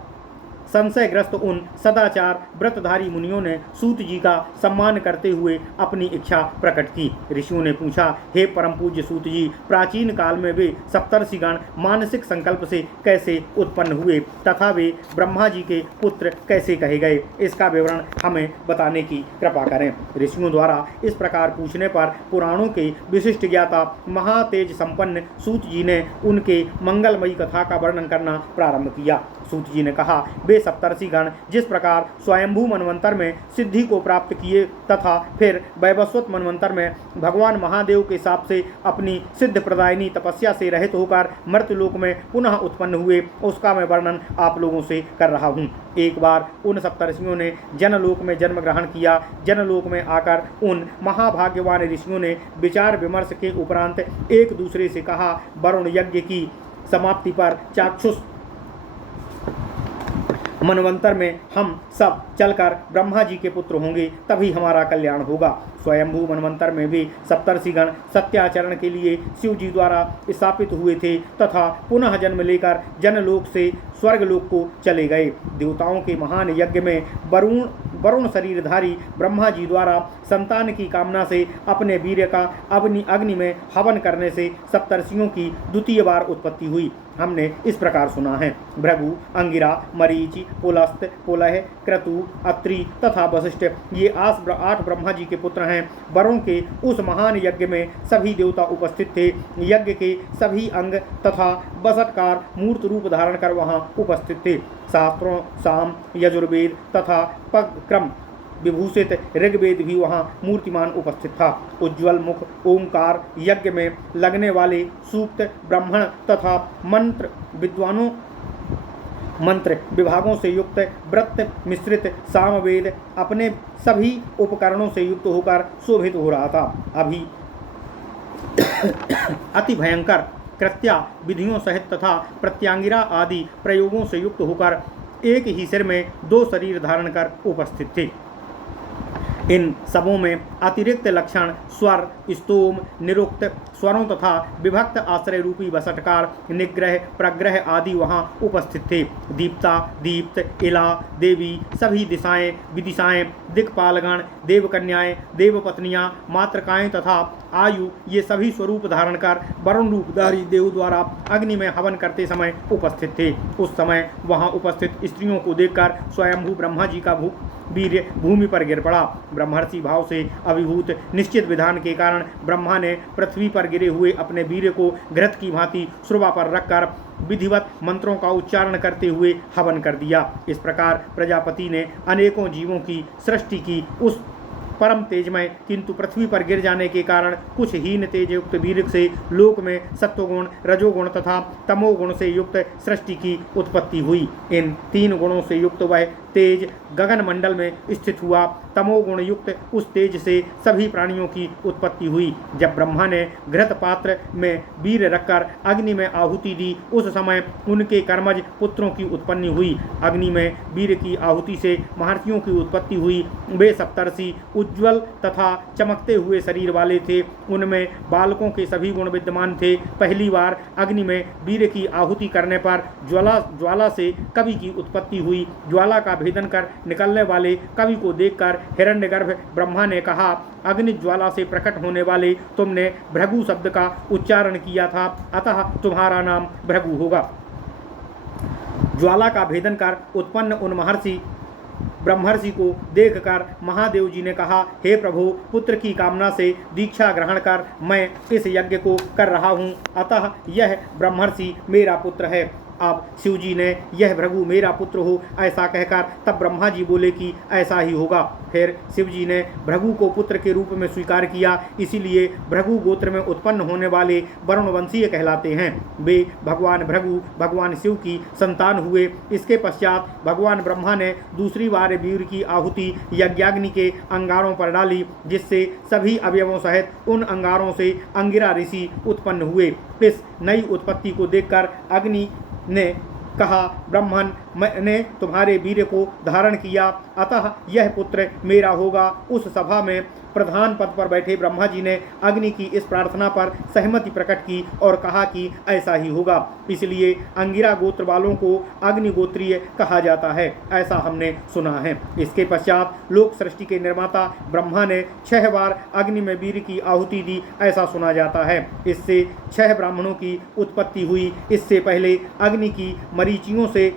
संशयग्रस्त उन सदाचार व्रतधारी मुनियों ने सूत जी का सम्मान करते हुए अपनी इच्छा प्रकट की। ऋषियों ने पूछा, हे परम पूज्य सूत जी, प्राचीन काल में वे सप्तर्षिगण मानसिक संकल्प से कैसे उत्पन्न हुए तथा वे ब्रह्मा जी के पुत्र कैसे कहे गए, इसका विवरण हमें बताने की कृपा करें। ऋषियों द्वारा इस प्रकार पूछने पर पुराणों के विशिष्ट ज्ञाता महातेज संपन्न सूत जी ने उनके मंगलमयी कथा का वर्णन करना प्रारंभ किया। सूत जी ने कहा, वे सप्तर्षिगण जिस प्रकार स्वयंभू मनवंतर में सिद्धि को प्राप्त किए तथा फिर वैवस्वत मनवंतर में भगवान महादेव के शाप से अपनी सिद्ध प्रदायिनी तपस्या से रहित होकर मर्त्यलोक में पुनः उत्पन्न हुए, उसका मैं वर्णन आप लोगों से कर रहा हूँ। एक बार उन सप्तर्षियों ने जनलोक में जन्म ग्रहण किया। जनलोक में आकर उन महाभाग्यवान ऋषियों ने विचार विमर्श के उपरांत एक दूसरे से कहा, वरुण यज्ञ की समाप्ति पर चाक्षुष मनवंतर में हम सब चलकर ब्रह्मा जी के पुत्र होंगे, तभी हमारा कल्याण होगा। स्वयंभू मनवंतर में भी सप्तर्षिगण सत्याचरण के लिए शिव जी द्वारा स्थापित हुए थे तथा पुनः जन्म लेकर जनलोक से स्वर्गलोक को चले गए। देवताओं के महान यज्ञ में वरुण शरीरधारी ब्रह्मा जी द्वारा संतान की कामना से अपने वीर्य का अग्नि में हवन करने से सप्तर्षियों की द्वितीय बार उत्पत्ति हुई। हमने इस प्रकार सुना है, भृगु, अंगिरा, मरीचि, पुलस्त, पुलह, क्रतु, अत्रि तथा वशिष्ठ ये 8 ब्रह्मा जी के पुत्र हैं। वरुण के उस महान यज्ञ में सभी देवता उपस्थित थे। यज्ञ के सभी अंग तथा बसटकार मूर्त रूप धारण कर वहाँ उपस्थित थे। शास्त्रों साम, यजुर्वेद तथा पक्रम विभूषित ऋग्वेद भी वहाँ मूर्तिमान उपस्थित था। उज्ज्वल मुख ओंकार, यज्ञ में लगने वाले सूक्त, ब्राह्मण तथा मंत्र विभागों से युक्त व्रत मिश्रित सामवेद अपने सभी उपकरणों से युक्त होकर शोभित हो रहा था। अभी अति भयंकर कृत्या विधियों सहित तथा प्रत्यांगिरा आदि प्रयोगों से युक्त होकर एक ही सिर में 2 शरीर धारण कर उपस्थित थे। इन सबों में अतिरिक्त लक्षण स्वर, स्तोम, निरुक्त स्वरों तथा विभक्त आश्रय रूपी वसटकार, निग्रह, प्रग्रह आदि वहाँ उपस्थित थे। दीप्ता, दीप्त, इला, देवी, सभी दिशाएं, विदिशाएं, दिक्पालगण, देवकन्याएं, देवपत्नियां, मातृकाएं तथा आयु ये सभी स्वरूप धारण कर वरुण रूपधारी देव द्वारा अग्नि में हवन करते समय उपस्थित थे। उस समय वहाँ उपस्थित स्त्रियों को देखकर स्वयंभू ब्रह्मा जी का वीर्य भूमि पर गिर पड़ा। ब्रह्मर्षि भाव से अभिभूत निश्चित विधान के कारण ब्रह्मा ने पृथ्वी पर गिरे हुए अपने वीर्य को घृत की भांति श्रुवा पर रखकर विधिवत मंत्रों का उच्चारण करते हुए हवन कर दिया। इस प्रकार प्रजापति ने अनेकों जीवों की सृष्टि की। उस परम तेजमय किंतु पृथ्वी पर गिर जाने के कारण कुछ हीन तेज युक्त वीर से लोक में सत्वगुण, रजोगुण तथा तमोगुण से युक्त सृष्टि की उत्पत्ति हुई। इन 3 गुणों से युक्त वह तेज गगन मंडल में स्थित हुआ। तमोगुण युक्त उस तेज से सभी प्राणियों की उत्पत्ति हुई। जब ब्रह्मा ने घृत पात्र में वीर रखकर अग्नि में आहुति दी, उस समय उनके कर्मज पुत्रों की उत्पत्ति हुई। अग्नि में वीर की आहुति से महर्षियों की उत्पत्ति हुई। वे सप्तर्षि उज्ज्वल तथा चमकते हुए शरीर वाले थे। उनमें बालकों के सभी गुण विद्यमान थे। पहली बार अग्नि में वीर की आहुति करने पर ज्वाला से कवि की उत्पत्ति हुई। ज्वाला का भेदन कर निकलने वाले कवि को देखकर हिरण्यगर्भ ब्रह्मा ने कहा, अग्नि ज्वाला से प्रकट होने वाले तुमने भृगु शब्द का उच्चारण किया था, अतः तुम्हारा नाम भृगु होगा। ज्वाला का भेदन कर उत्पन्न उन ब्रह्मर्षि को देखकर महादेव जी ने कहा, हे प्रभु, पुत्र की कामना से दीक्षा ग्रहण कर मैं इस यज्ञ को कर रहा हूँ, अतः यह ब्रह्मर्षि मेरा पुत्र है। अब शिव जी ने यह भृगु मेरा पुत्र हो ऐसा कहकर तब ब्रह्मा जी बोले कि ऐसा ही होगा। फिर शिव जी ने भृगु को पुत्र के रूप में स्वीकार किया, इसीलिए भृगु गोत्र में उत्पन्न होने वाले वरुणवंशीय कहलाते हैं। वे भगवान भृगु भगवान शिव की संतान हुए। इसके पश्चात भगवान ब्रह्मा ने दूसरी बार वीर की आहुति यज्ञाग्नि के अंगारों पर डाली, जिससे सभी अवयवों सहित उन अंगारों से अंगिरा ऋषि उत्पन्न हुए। इस नई उत्पत्ति को देखकर अग्नि ने कहा, ब्रह्मन, मैंने तुम्हारे वीर को धारण किया, अतः यह पुत्र मेरा होगा। उस सभा में प्रधान पद पर बैठे ब्रह्मा जी ने अग्नि की इस प्रार्थना पर सहमति प्रकट की और कहा कि ऐसा ही होगा। इसलिए अंगिरा गोत्र वालों को अग्निगोत्रीय कहा जाता है, ऐसा हमने सुना है। इसके पश्चात लोक सृष्टि के निर्माता ब्रह्मा ने 6 बार अग्नि में वीर की आहुति दी, ऐसा सुना जाता है। इससे 6 ब्राह्मणों की उत्पत्ति हुई। इससे पहले अग्नि की मरीचियों से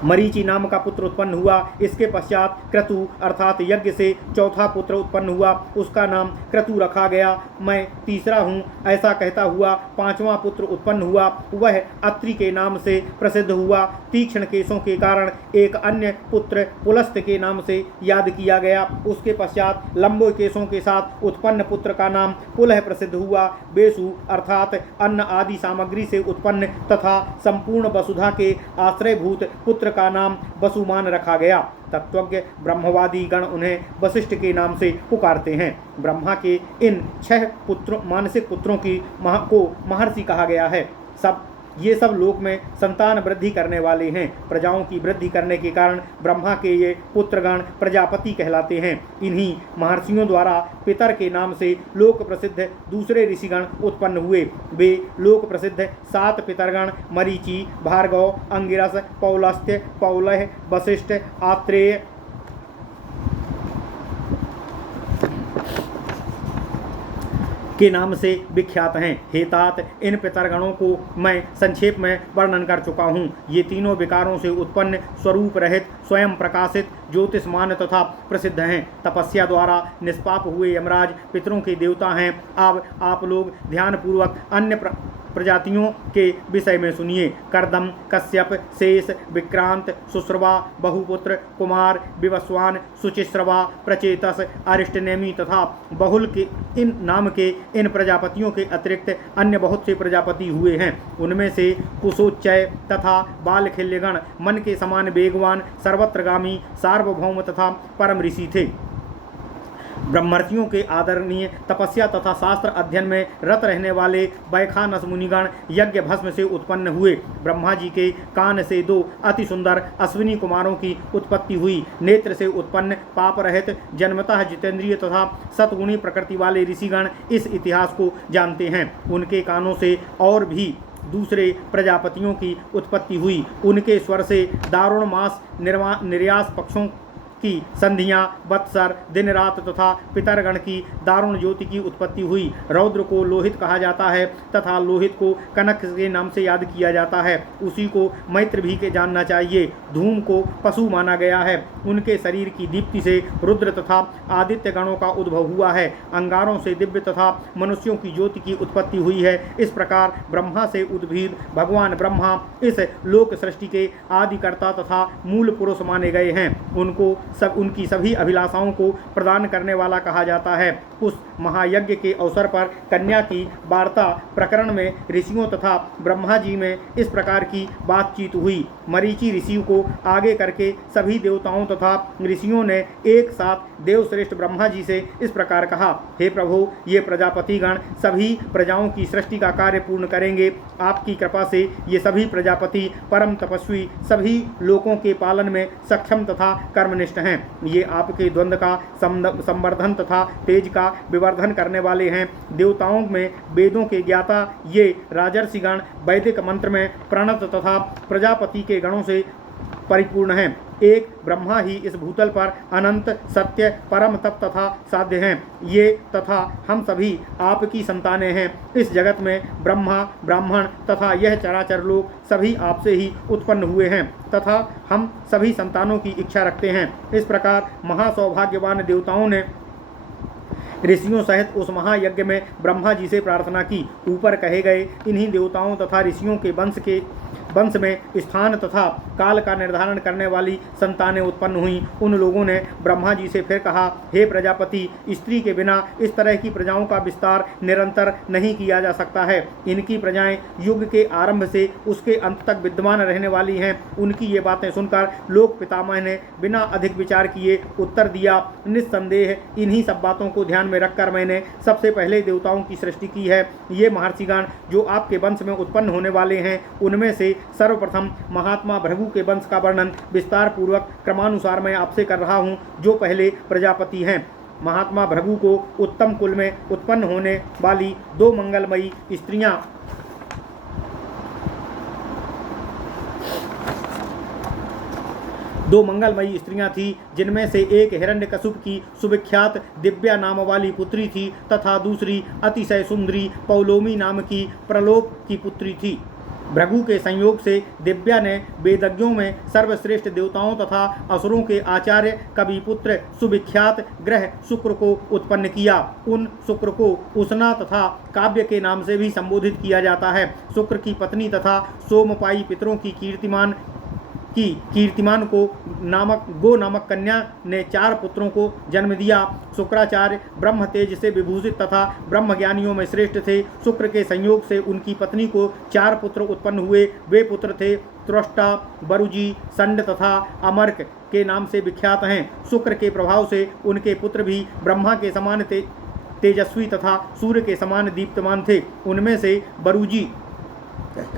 मरीचि नाम का पुत्र उत्पन्न हुआ। इसके पश्चात क्रतु अर्थात यज्ञ से चौथा पुत्र उत्पन्न हुआ, उसका नाम क्रतु रखा गया। मैं तीसरा हूँ ऐसा कहता हुआ 5वां पुत्र उत्पन्न हुआ, वह अत्रि के नाम से प्रसिद्ध हुआ। तीक्ष्ण केशों के कारण एक अन्य पुत्र पुलस्त के नाम से याद किया गया। उसके पश्चात लंबे केशों के साथ उत्पन्न पुत्र का नाम पुलह प्रसिद्ध हुआ। बेसु अर्थात अन्न आदि सामग्री से उत्पन्न तथा संपूर्ण वसुधा के आश्रयभूत पुत्र का नाम वसुमान रखा गया। तत्वज्ञ ब्रह्मवादी गण उन्हें वशिष्ठ के नाम से पुकारते हैं। ब्रह्मा के इन 6 मानसिक पुत्रों को महर्षि कहा गया है। ये सब लोक में संतान वृद्धि करने वाले हैं। प्रजाओं की वृद्धि करने के कारण ब्रह्मा के ये पुत्रगण प्रजापति कहलाते हैं। इन्हीं महर्षियों द्वारा पितर के नाम से लोक प्रसिद्ध दूसरे ऋषिगण उत्पन्न हुए। वे लोक प्रसिद्ध 7 पितरगण मरीचि, भार्गव, अंगिरस, पौलस्त्य, पौलह, वशिष्ठ, आत्रेय, के नाम से विख्यात हैं। हेतात इन पितरगणों को मैं संक्षेप में वर्णन कर चुका हूँ। ये तीनों विकारों से उत्पन्न स्वरूप रहित स्वयं प्रकाशित ज्योतिषमान तथा प्रसिद्ध हैं। तपस्या द्वारा निष्पाप हुए यमराज पितरों के देवता हैं। अब आप लोग ध्यानपूर्वक अन्य प्रजातियों के विषय में सुनिए। कर्दम, कश्यप, शेष, विक्रांत, सुश्रवा, बहुपुत्र, कुमार, विवस्वान, शुचिश्रवा, प्रचेतस, अरिष्टनेमी तथा बहुल के इन नाम के इन प्रजापतियों के अतिरिक्त अन्य बहुत से प्रजापति हुए हैं। उनमें से कुशोच्चय तथा बालखिल्यगण मन के समान वेगवान, सर्वत्रगामी, सार्वभौम तथा परम ऋषि थे। ब्रह्मर्षियों के आदरणीय तपस्या तथा शास्त्र अध्ययन में रत रहने वाले बैखानस मुनिगण यज्ञ भस्म से उत्पन्न हुए। ब्रह्मा जी के कान से 2 अति सुंदर अश्विनी कुमारों की उत्पत्ति हुई। नेत्र से उत्पन्न पाप रहित जन्मतः जितेंद्रिय तथा सतगुणी प्रकृति वाले ऋषिगण इस इतिहास को जानते हैं। उनके कानों से और भी दूसरे प्रजापतियों की उत्पत्ति हुई। उनके स्वर से दारुण मास निर्यास पक्षों की संधियां, वत्सर, दिन रात तथा पितरगण की दारुण ज्योति की उत्पत्ति हुई। रौद्र को लोहित कहा जाता है तथा लोहित को कनक के नाम से याद किया जाता है। उसी को मैत्र भी के जानना चाहिए। धूम को पशु माना गया है। उनके शरीर की दीप्ति से रुद्र तथा आदित्य गणों का उद्भव हुआ है। अंगारों से दिव्य तथा मनुष्यों की ज्योति की उत्पत्ति हुई है। इस प्रकार ब्रह्मा से उद्भीत भगवान ब्रह्मा इस लोक सृष्टि के आदिकर्ता तथा मूल पुरुष माने गए हैं। उनकी सभी अभिलाषाओं को प्रदान करने वाला कहा जाता है। उस महायज्ञ के अवसर पर कन्या की वार्ता प्रकरण में ऋषियों तथा ब्रह्मा जी में इस प्रकार की बातचीत हुई। मरीचि ऋषि को आगे करके सभी देवताओं तथा ऋषियों ने एक साथ देवश्रेष्ठ ब्रह्मा जी से इस प्रकार कहा, हे प्रभु, ये प्रजापतिगण सभी प्रजाओं की सृष्टि का कार्य पूर्ण करेंगे। आपकी कृपा से ये सभी प्रजापति परम तपस्वी, सभी लोकों के पालन में सक्षम तथा कर्मनिष्ठ हैं। ये आपके द्वंद्व का संवर्धन तथा तेज का विवर्धन करने वाले हैं। देवताओं में वेदों के ज्ञाता ये राजर्षिगण वैदिक मंत्र में प्रणत तथा प्रजापति के गणों से परिपूर्ण हैं। एक ब्रह्मा ही इस भूतल पर अनंत सत्य परम तप तथा साध्य हैं। ये तथा हम सभी आपकी संतानें हैं। इस जगत में ब्रह्मा ब्राह्मण तथा यह चराचर लोग सभी आपसे ही उत्पन्न हुए हैं तथा हम सभी संतानों की इच्छा रखते हैं। इस प्रकार महासौभाग्यवान देवताओं ने ऋषियों सहित उस महायज्ञ में ब्रह्मा जी से प्रार्थना की। ऊपर कहे गए इन्हीं देवताओं तथा ऋषियों के वंश में स्थान तथा काल का निर्धारण करने वाली संतानें उत्पन्न हुई। उन लोगों ने ब्रह्मा जी से फिर कहा, हे प्रजापति, स्त्री के बिना इस तरह की प्रजाओं का विस्तार निरंतर नहीं किया जा सकता है। इनकी प्रजाएं युग के आरंभ से उसके अंत तक विद्यमान रहने वाली हैं। उनकी ये बातें सुनकर लोक पितामह ने बिना अधिक विचार किए उत्तर दिया, निस्संदेह इन्हीं सब बातों को ध्यान में रखकर मैंने सबसे पहले देवताओं की सृष्टि की है। ये महर्षिगण जो आपके वंश में उत्पन्न होने वाले हैं, उनमें से सर्वप्रथम महात्मा भृगु के वंश का वर्णन विस्तार पूर्वक क्रमानुसार मैं आपसे कर रहा हूँ, जो पहले प्रजापति हैं। महात्मा भृगु को उत्तम कुल में उत्पन्न होने वाली दो मंगलमयी स्त्रियां थीं, जिनमें से एक हिरण्यकशिप की सुविख्यात दिव्या नाम वाली पुत्री थी तथा दूसरी अतिशय सुंदरी पौलोमी नाम की प्रलोभ की पुत्री थी। भृगु के संयोग से दिव्या ने वेदज्ञों में सर्वश्रेष्ठ देवताओं तथा असुरों के आचार्य कवि पुत्र सुविख्यात ग्रह शुक्र को उत्पन्न किया। उन शुक्र को उष्णा तथा काव्य के नाम से भी संबोधित किया जाता है। शुक्र की पत्नी तथा सोमपाई पितरों की कीर्तिमान को गो नामक कन्या ने 4 पुत्रों को जन्म दिया। शुक्राचार्य ब्रह्म तेज से विभूषित तथा ब्रह्म ज्ञानियों में श्रेष्ठ थे। शुक्र के संयोग से उनकी पत्नी को 4 पुत्र उत्पन्न हुए। वे पुत्र थे त्वष्टा, बरुजी, संड तथा अमर्क के नाम से विख्यात हैं। शुक्र के प्रभाव से उनके पुत्र भी ब्रह्मा के समान तेजस्वी तथा सूर्य के समान दीप्तमान थे। उनमें से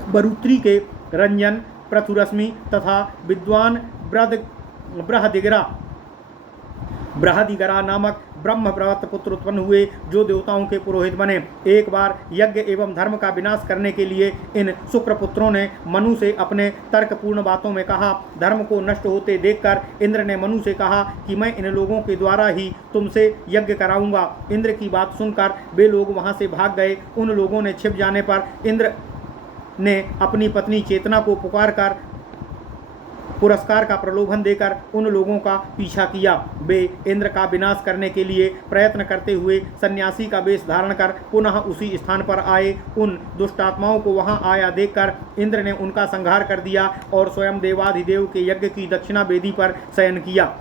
बरुत्री के रंजन, पृथुरश्मि तथा विद्वान बृहदिगरा नामक ब्रह्मप्रवत पुत्र उत्पन्न हुए, जो देवताओं के पुरोहित बने। एक बार यज्ञ एवं धर्म का विनाश करने के लिए इन शुक्र पुत्रों ने मनु से अपने तर्कपूर्ण बातों में कहा। धर्म को नष्ट होते देखकर इंद्र ने मनु से कहा कि मैं इन लोगों के द्वारा ही तुमसे यज्ञ कराऊंगा। इंद्र की बात सुनकर वे लोग वहां से भाग गए। उन लोगों ने छिप जाने पर इंद्र ने अपनी पत्नी चेतना को पुकारकर पुरस्कार का प्रलोभन देकर उन लोगों का पीछा किया। वे इंद्र का विनाश करने के लिए प्रयत्न करते हुए सन्यासी का वेश धारण कर पुनः उसी स्थान पर आए। उन दुष्टात्माओं को वहां आया देखकर इंद्र ने उनका संहार कर दिया और स्वयं देवाधिदेव के यज्ञ की दक्षिणा वेदी पर शयन किया।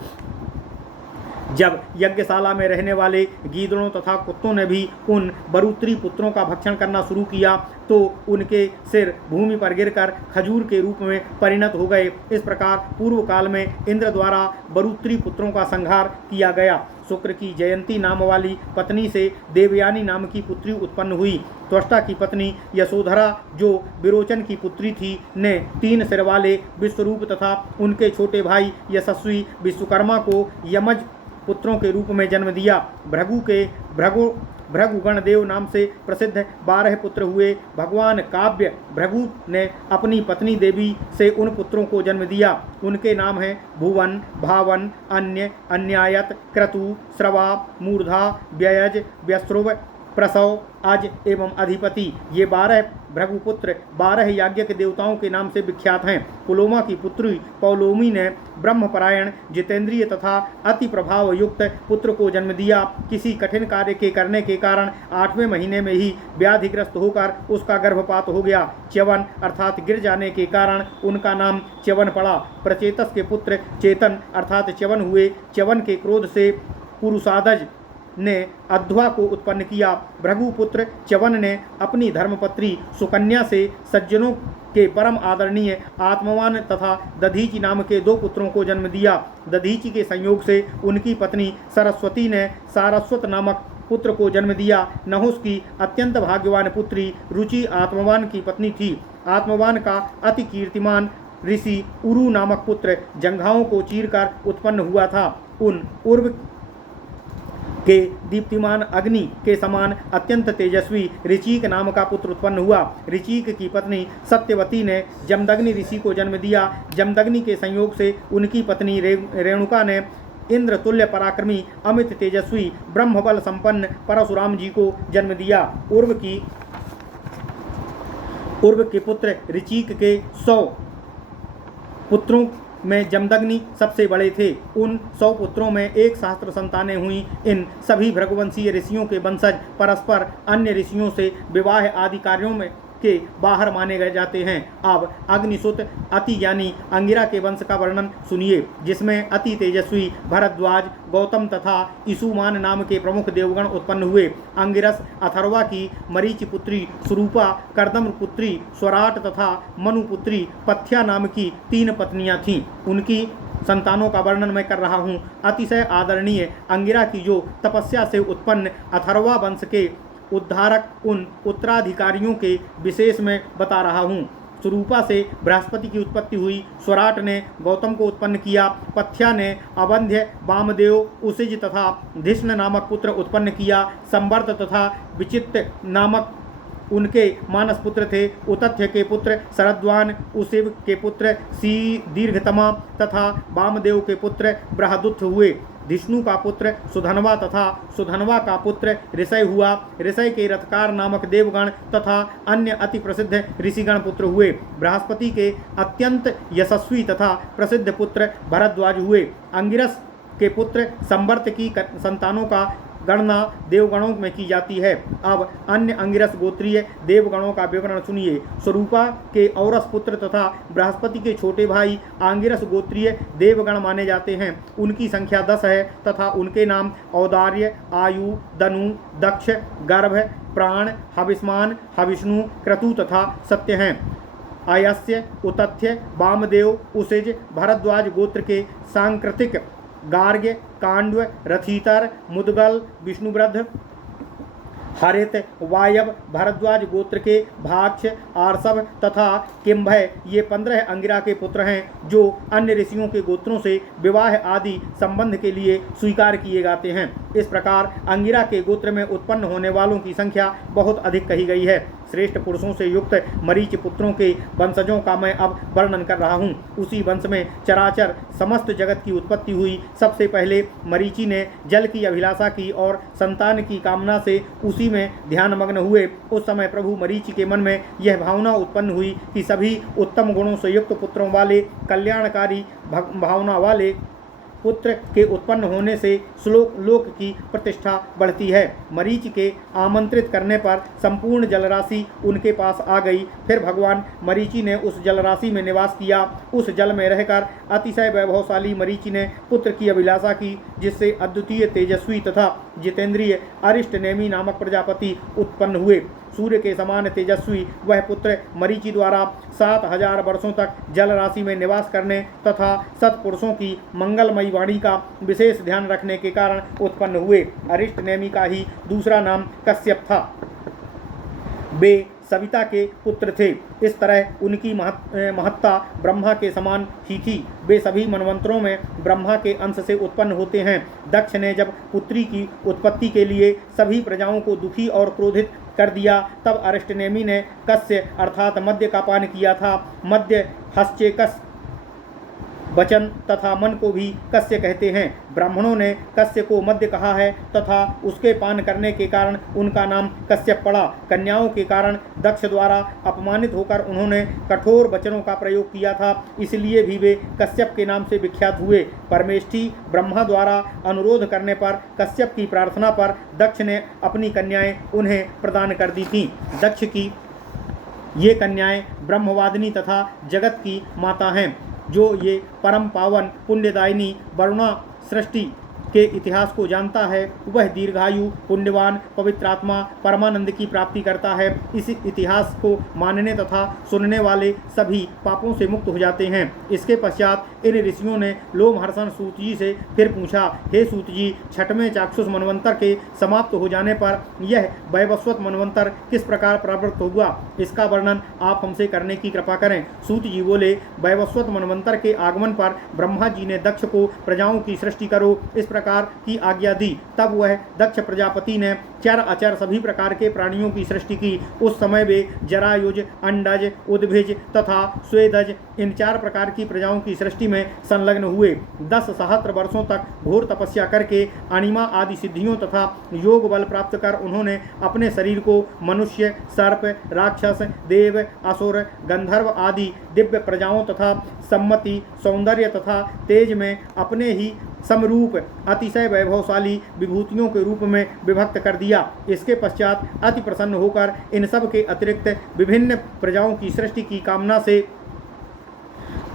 जब यज्ञशाला में रहने वाले गीदड़ों तथा कुत्तों ने भी उन बरुत्री पुत्रों का भक्षण करना शुरू किया तो उनके सिर भूमि पर गिरकर खजूर के रूप में परिणत हो गए। इस प्रकार पूर्व काल में इंद्र द्वारा बरुत्री पुत्रों का संहार किया गया। शुक्र की जयंती नाम वाली पत्नी से देवयानी नाम की पुत्री उत्पन्न हुई। त्वष्टा की पत्नी यशोधरा, जो विरोचन की पुत्री थी, ने 3 सिर वाले विश्वरूप तथा उनके छोटे भाई यशस्वी विश्वकर्मा को यमज पुत्रों के रूप में जन्म दिया। भृगुगण देव नाम से प्रसिद्ध 12 पुत्र हुए। भगवान काव्य भृगु ने अपनी पत्नी देवी से उन पुत्रों को जन्म दिया। उनके नाम हैं भुवन, भावन, अन्य, अन्यायत, क्रतु, श्रवा, मूर्धा, व्ययज, व्यस्रुव, प्रसव, अज एवं अधिपति। ये 12 भृगुपुत्र 12 याज्ञिक देवताओं के नाम से विख्यात हैं। पुलोमा की पुत्री पौलोमी ने ब्रह्मपरायण, जितेंद्रिय तथा अति प्रभाव युक्त पुत्र को जन्म दिया। किसी कठिन कार्य के करने के कारण 8वें महीने में ही व्याधिग्रस्त होकर उसका गर्भपात हो गया। च्यवन अर्थात गिर जाने के कारण उनका नाम च्यवन पड़ा। प्रचेतस के पुत्र चेतन अर्थात च्यवन हुए। च्यवन के क्रोध से पुरुषादज ने अध्वा को उत्पन्न किया। भृगुपुत्र च्यवन ने अपनी धर्मपत्री सुकन्या से सज्जनों के परम आदरणीय आत्मवान तथा दधीचि नाम के 2 पुत्रों को जन्म दिया। दधीचि के संयोग से उनकी पत्नी सरस्वती ने सारस्वत नामक पुत्र को जन्म दिया। नहुस की अत्यंत भाग्यवान पुत्री रुचि आत्मवान की पत्नी थी। आत्मवान का अति कीर्तिमान ऋषि उरु नामक पुत्र जंघाओं को चीरकर उत्पन्न हुआ था। के दीप्तिमान अग्नि के समान अत्यंत तेजस्वी ऋचिक नाम का पुत्र उत्पन्न हुआ। ऋचिक की पत्नी सत्यवती ने जमदग्नि ऋषि को जन्म दिया। जमदग्नि के संयोग से उनकी पत्नी रेणुका ने इंद्र तुल्य पराक्रमी अमित तेजस्वी ब्रह्मबल संपन्न परशुराम जी को जन्म दिया। उर्व के पुत्र ऋचिक के 100 पुत्रों में जमदग्नि सबसे बड़े थे। उन 100 पुत्रों में 1 सहस्त्र संतानें हुई। इन सभी भृगुवंशीय ऋषियों के वंशज परस्पर अन्य ऋषियों से विवाह आदि कार्यों में के बाहर माने गए जाते हैं। अब अग्निसुत अति ज्ञानी अंगिरा के वंश का वर्णन सुनिए, जिसमें अति तेजस्वी भरद्वाज, गौतम तथा ईसुमान नाम के प्रमुख देवगण उत्पन्न हुए। अंगिरस अथर्वा की मरीचि पुत्री सुरूपा, कर्दम पुत्री स्वराट तथा मनुपुत्री पथ्या नाम की 3 पत्नियां थीं। उनकी संतानों का वर्णन मैं कर रहा हूँ। अतिशय आदरणीय अंगिरा की जो तपस्या से उत्पन्न अथर्वा वंश के उद्धारक उन उत्तराधिकारियों के विशेष में बता रहा हूँ। सुरूपा से बृहस्पति की उत्पत्ति हुई। स्वराट ने गौतम को उत्पन्न किया। पथ्या ने अवंध्य, वामदेव, उसिज तथा धिष्ण नामक पुत्र उत्पन्न किया। संवर्त तथा विचित्र नामक उनके मानस पुत्र थे। उतथ्य के पुत्र शरद्वान, उशिव के पुत्र दीर्घतमा तथा वामदेव के पुत्र बृहदुत्थ हुए। धिष्णु का पुत्र सुधनवा तथा सुधनवा का पुत्र ऋषय हुआ। ऋषय के रथकार नामक देवगण तथा अन्य अति प्रसिद्ध ऋषिगण पुत्र हुए। बृहस्पति के अत्यंत यशस्वी तथा प्रसिद्ध पुत्र भरद्वाज हुए। अंगिरस के पुत्र संवर्त की संतानों का गणना देवगणों में की जाती है। अब अन्य अंगिरस गोत्रीय देवगणों का विवरण सुनिए। स्वरूपा के औरस पुत्र तथा बृहस्पति के छोटे भाई आंगिरस गोत्रीय देवगण माने जाते हैं। उनकी संख्या 10 है तथा उनके नाम औदार्य, आयु, दनु, दक्ष, गर्भ, प्राण, हविष्मान, हविष्णु, क्रतु तथा सत्य हैं। आयस्य, उतथ्य, वामदेव, उसिज, भरद्वाज गोत्र के सांकृतिक, गार्ग्य, कांडव, रथीतर, मुदगल, विष्णुवृद्ध, हरित, वायव, भरद्वाज गोत्र के भाक्ष, आर्षभ तथा किम्भय ये 15 अंगिरा के पुत्र हैं, जो अन्य ऋषियों के गोत्रों से विवाह आदि संबंध के लिए स्वीकार किए जाते हैं। इस प्रकार अंगिरा के गोत्र में उत्पन्न होने वालों की संख्या बहुत अधिक कही गई है। श्रेष्ठ पुरुषों से युक्त मरीचि पुत्रों के वंशजों का मैं अब वर्णन कर रहा हूँ। उसी वंश में चराचर समस्त जगत की उत्पत्ति हुई। सबसे पहले मरीचि ने जल की अभिलाषा की और संतान की कामना से उसी में ध्यानमग्न हुए। उस समय प्रभु मरीचि के मन में यह भावना उत्पन्न हुई कि सभी उत्तम गुणों से युक्त पुत्रों वाले, कल्याणकारी भावना वाले पुत्र के उत्पन्न होने से लोक की प्रतिष्ठा बढ़ती है। मरीचि के आमंत्रित करने पर संपूर्ण जलराशि उनके पास आ गई। फिर भगवान मरीचि ने उस जलराशि में निवास किया। उस जल में रहकर अतिशय वैभवशाली मरीचि ने पुत्र की अभिलाषा की, जिससे अद्वितीय तेजस्वी तथा जितेंद्रिय अरिष्टनेमि नामक प्रजापति उत्पन्न हुए। सूर्य के समान तेजस्वी वह पुत्र मरीचि द्वारा 7000 वर्षों तक जल राशि में निवास करने तथा सत्पुरुषों की मंगलमयी वाणी का विशेष ध्यान रखने के कारण उत्पन्न हुए। अरिष्टनेमि का ही दूसरा नाम कश्यप था। वे सविता के पुत्र थे। इस तरह उनकी महत्ता ब्रह्मा के समान ही थी। वे सभी मनवंतरों में ब्रह्मा के अंश से उत्पन्न होते हैं। दक्ष ने जब पुत्री की उत्पत्ति के लिए सभी प्रजाओं को दुखी और क्रोधित कर दिया, तब अरिष्टनेमि ने कस्य अर्थात मद्य का पान किया था। मद्य हस्चेकस वचन तथा मन को भी कस्य कहते हैं। ब्राह्मणों ने कस्य को मद्य कहा है तथा उसके पान करने के कारण उनका नाम कश्यप पड़ा। कन्याओं के कारण दक्ष द्वारा अपमानित होकर उन्होंने कठोर वचनों का प्रयोग किया था, इसलिए भी वे कश्यप के नाम से विख्यात हुए। परमेष्ठी ब्रह्मा द्वारा अनुरोध करने पर कश्यप की प्रार्थना पर दक्ष ने अपनी कन्याएं उन्हें प्रदान कर दी थीं। दक्ष की ये कन्याएं ब्रह्मवादिनी तथा जगत की माता हैं। जो ये परम पावन पुण्यदायिनी वरुणा सृष्टि के इतिहास को जानता है, वह दीर्घायु, पुण्यवान, पवित्र आत्मा, परमानंद की प्राप्ति करता है। इस इतिहास को मानने तथा सुनने वाले सभी पापों से मुक्त हो जाते हैं। इसके पश्चात इन ऋषियों ने लोमहर्षण सूत जी से फिर पूछा, हे सूत जी, छठवें चाक्षुष मनवंतर के समाप्त हो जाने पर यह वैवस्वत मनवंतर किस प्रकार प्रवृत्त हुआ, इसका वर्णन आप हमसे करने की कृपा करें। सूत जी बोले, वैवस्वत मनवंतर के आगमन पर ब्रह्मा जी ने दक्ष को प्रजाओं की सृष्टि करो, इस प्रकार की आज्ञा दी। तब वह दक्ष प्रजापति ने चर अचर सभी प्रकार के प्राणियों की सृष्टि की। उस समय वे जरायुज, अंडज, उद्भिज तथा स्वेदज इन 4 प्रकार की प्रजाओं की सृष्टि में संलग्न हुए। 10 सहस्त्र वर्षों तक घोर तपस्या करके अणिमा आदि सिद्धियों तथा योग बल प्राप्त कर उन्होंने अपने शरीर को मनुष्य, सर्प, राक्षस, देव, असुर, गंधर्व आदि दिव्य प्रजाओं तथा सम्मति, सौंदर्य तथा तेज में अपने ही समरूप अतिशय वैभवशाली विभूतियों के रूप में विभक्त कर दिया। इसके पश्चात अति प्रसन्न होकर इन सब के अतिरिक्त विभिन्न प्रजाओं की सृष्टि की कामना से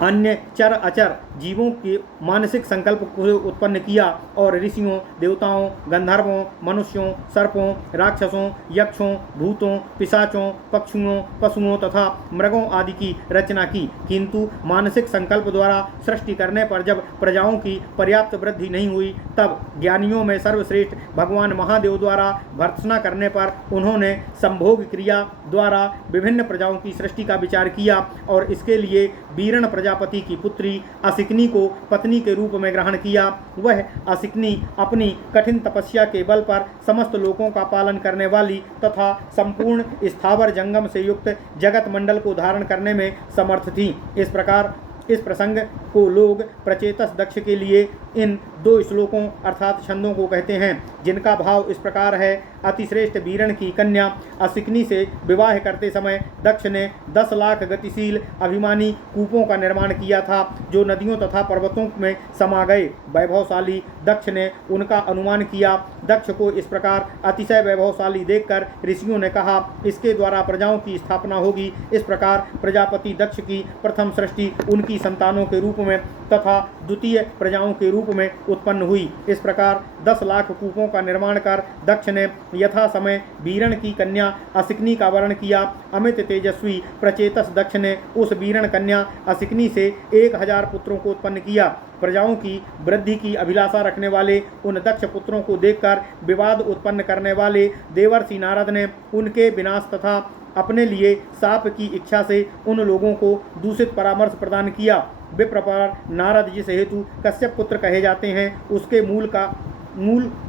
अन्य चर अचर जीवों के मानसिक संकल्प को उत्पन्न किया और ऋषियों, देवताओं, गंधर्वों, मनुष्यों, सर्पों, राक्षसों, यक्षों, भूतों, पिशाचों, पक्षियों, पशुओं तथा मृगों आदि की रचना की। किंतु मानसिक संकल्प द्वारा सृष्टि करने पर जब प्रजाओं की पर्याप्त वृद्धि नहीं हुई, तब ज्ञानियों में सर्वश्रेष्ठ भगवान महादेव द्वारा भर्त्सना करने पर उन्होंने संभोग क्रिया द्वारा विभिन्न प्रजाओं की सृष्टि का विचार किया और इसके लिए बीरण प्रजापति की पुत्री असिकनी को पत्नी के रूप में ग्रहण किया। वह असिकनी अपनी कठिन तपस्या के बल पर समस्त लोकों का पालन करने वाली तथा संपूर्ण स्थावर जंगम से युक्त जगत मंडल को धारण करने में समर्थ थी। इस प्रकार इस प्रसंग को लोग प्रचेतस दक्ष के लिए इन 2 श्लोकों अर्थात छंदों को कहते हैं, जिनका भाव इस प्रकार है। अतिश्रेष्ठ बीरण की कन्या असिकनी से विवाह करते समय दक्ष ने 10 लाख गतिशील अभिमानी कूपों का निर्माण किया था, जो नदियों तथा पर्वतों में समा गए। वैभवशाली दक्ष ने उनका अनुमान किया। दक्ष को इस प्रकार अतिशय वैभवशाली देखकर ऋषियों ने कहा, इसके द्वारा प्रजाओं की स्थापना होगी। इस प्रकार प्रजापति दक्ष की प्रथम सृष्टि उनकी संतानों के रूप में तथा द्वितीय प्रजाओं के रूप में उत्पन्न हुई। इस प्रकार 10 लाख कूपों का निर्माण कर दक्ष ने यथा समय बीरण की कन्या असिकनी का वर्ण किया। अमित तेजस्वी प्रचेतस दक्ष ने उस बीरण कन्या असिकनी से 1000 पुत्रों को उत्पन्न किया। प्रजाओं की वृद्धि की अभिलाषा रखने वाले उन दक्ष पुत्रों को देखकर विवाद उत्पन्न करने वाले देवर्षि नारद ने उनके विनाश तथा अपने लिए शाप की इच्छा से उन लोगों को दूषित परामर्श प्रदान किया। विप्रपार नारद जिस हेतु कश्यप पुत्र कहे जाते हैं, उसके मूल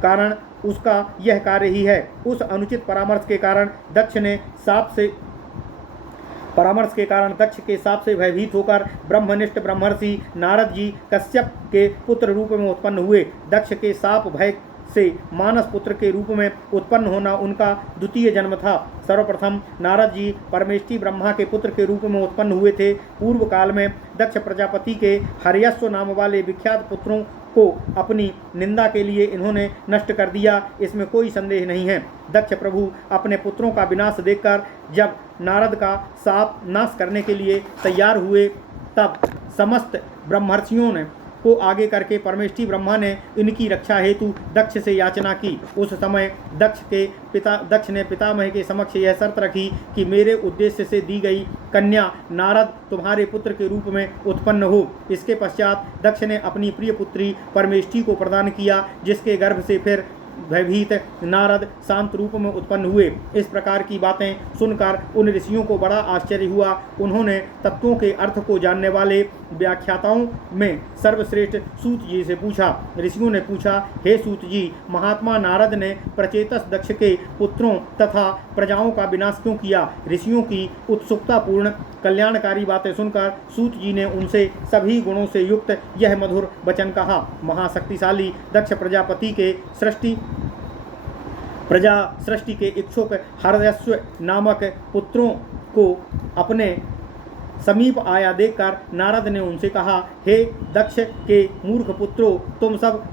कारण उसका यह कार्य ही है। उस अनुचित परामर्श के कारण दक्ष के शाप से भयभीत होकर ब्रह्मनिष्ठ ब्रह्मर्षि नारद जी कश्यप के पुत्र रूप में उत्पन्न हुए। दक्ष के शाप भय से मानस पुत्र के रूप में उत्पन्न होना उनका द्वितीय जन्म था। सर्वप्रथम नारद जी परमेष्ठी ब्रह्मा के पुत्र के रूप में उत्पन्न हुए थे। पूर्व काल में दक्ष प्रजापति के हर्यस्व नाम वाले विख्यात पुत्रों को अपनी निंदा के लिए इन्होंने नष्ट कर दिया, इसमें कोई संदेह नहीं है। दक्ष प्रभु अपने पुत्रों का विनाश देखकर जब नारद का शाप नाश करने के लिए तैयार हुए, तब समस्त ब्रह्मर्षियों ने को आगे करके परमेष्ठी ब्रह्मा ने इनकी रक्षा हेतु दक्ष से याचना की। उस समय दक्ष ने पितामह के समक्ष यह शर्त रखी कि मेरे उद्देश्य से दी गई कन्या नारद तुम्हारे पुत्र के रूप में उत्पन्न हो। इसके पश्चात दक्ष ने अपनी प्रिय पुत्री परमेष्ठी को प्रदान किया, जिसके गर्भ से फिर भयभीत नारद शांत रूप में उत्पन्न हुए। इस प्रकार की बातें सुनकर उन ऋषियों को बड़ा आश्चर्य हुआ। उन्होंने तत्वों के अर्थ को जानने वाले व्याख्याताओं में सर्वश्रेष्ठ सूत जी से पूछा। ऋषियों ने पूछा, हे सूत जी, महात्मा नारद ने प्रचेतस दक्ष के पुत्रों तथा प्रजाओं का विनाश क्यों किया? ऋषियों की उत्सुकतापूर्ण कल्याणकारी बातें सुनकर सूत जी ने उनसे सभी गुणों से युक्त यह मधुर वचन कहा। महाशक्तिशाली दक्ष प्रजापति के प्रजा सृष्टि के इच्छुक हर्यस्व नामक पुत्रों को अपने समीप आया देखकर नारद ने उनसे कहा, हे दक्ष के मूर्ख पुत्रों, तुम सब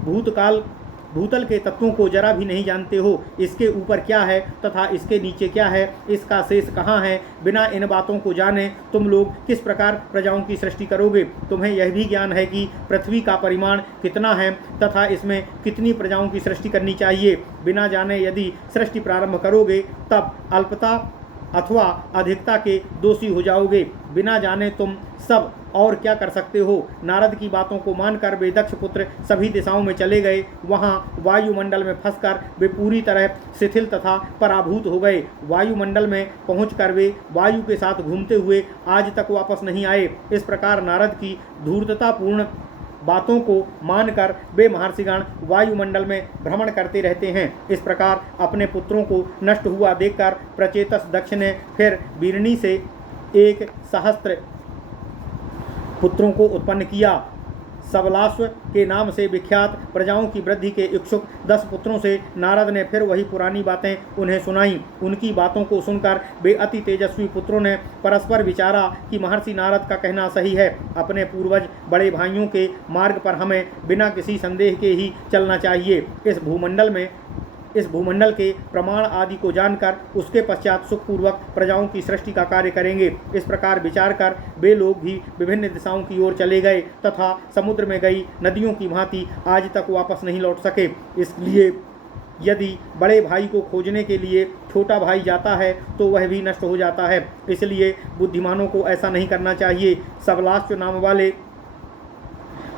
भूतल के तत्वों को जरा भी नहीं जानते हो। इसके ऊपर क्या है तथा इसके नीचे क्या है, इसका शेष कहाँ है। बिना इन बातों को जाने तुम लोग किस प्रकार प्रजाओं की सृष्टि करोगे? तुम्हें यह भी ज्ञान है कि पृथ्वी का परिमाण कितना है तथा इसमें कितनी प्रजाओं की सृष्टि करनी चाहिए। बिना जाने यदि सृष्टि प्रारंभ करोगे तब अल्पता अथवा अधिकता के दोषी हो जाओगे। बिना जाने तुम सब और क्या कर सकते हो? नारद की बातों को मानकर वे दक्ष पुत्र सभी दिशाओं में चले गए। वहाँ वायुमंडल में फंसकर वे पूरी तरह शिथिल तथा पराभूत हो गए। वायुमंडल में पहुंचकर वे वायु के साथ घूमते हुए आज तक वापस नहीं आए। इस प्रकार नारद की धूर्ततापूर्ण बातों को मानकर वे महर्षिगण वायुमंडल में भ्रमण करते रहते हैं। इस प्रकार अपने पुत्रों को नष्ट हुआ देखकर प्रचेतस दक्ष ने फिर वीरणी से 1,000 पुत्रों को उत्पन्न किया। सबलाश्व के नाम से विख्यात प्रजाओं की वृद्धि के इच्छुक 10 पुत्रों से नारद ने फिर वही पुरानी बातें उन्हें सुनाईं। उनकी बातों को सुनकर वे अति तेजस्वी पुत्रों ने परस्पर विचारा कि महर्षि नारद का कहना सही है। अपने पूर्वज बड़े भाइयों के मार्ग पर हमें बिना किसी संदेह के ही चलना चाहिए। इस भूमंडल के प्रमाण आदि को जानकर उसके पश्चात सुखपूर्वक प्रजाओं की सृष्टि का कार्य करेंगे। इस प्रकार विचार कर वे लोग भी विभिन्न दिशाओं की ओर चले गए तथा समुद्र में गई नदियों की भांति आज तक वापस नहीं लौट सके। इसलिए यदि बड़े भाई को खोजने के लिए छोटा भाई जाता है तो वह भी नष्ट हो जाता है। इसलिए बुद्धिमानों को ऐसा नहीं करना चाहिए। सबलाश्व नाम वाले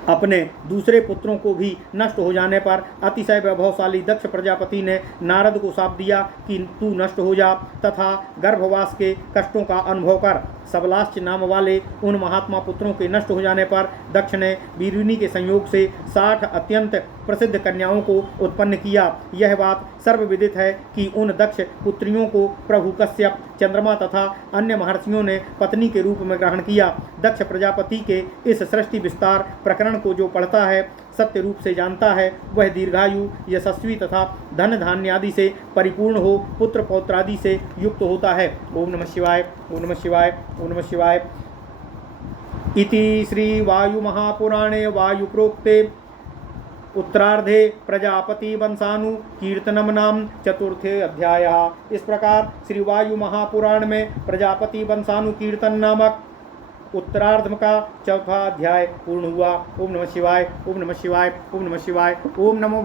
अपने दूसरे पुत्रों को भी नष्ट हो जाने पर अतिशय वैभवशाली दक्ष प्रजापति ने नारद को शाप दिया कि तू नष्ट हो जा तथा गर्भवास के कष्टों का अनुभव कर। सबलाश्च नाम वाले उन महात्मा पुत्रों के नष्ट हो जाने पर दक्ष ने वीरिणी के संयोग से 60 अत्यंत प्रसिद्ध कन्याओं को उत्पन्न किया। यह बात सर्वविदित है कि उन दक्ष पुत्रियों को प्रभु कश्यप, चंद्रमा तथा अन्य महर्षियों ने पत्नी के रूप में ग्रहण किया। दक्ष प्रजापति के इस सृष्टि विस्तार प्रकरण को जो पढ़ता है, सत्य रूप से जानता है, वह दीर्घायु, यशस्वी तथा धन धान्य आदि से परिपूर्ण हो पुत्र पौत्रादि से युक्त होता है। ओम नमः शिवाय, ओम नमः शिवाय, ओम नमः शिवाय। इति श्री वायु महापुराणे वायु प्रोक्ते उत्तरार्धे प्रजापति वंशानु कीर्तनम नाम 4थे अध्याय। इस प्रकार श्री वायु महापुराण में प्रजापति वंशानु कीर्तन नामक उत्तरार्ध का 4था अध्याय पूर्ण हुआ। ओम नमः शिवाय, ओम नमः शिवाय, ओम नमः शिवाय, ओम नमो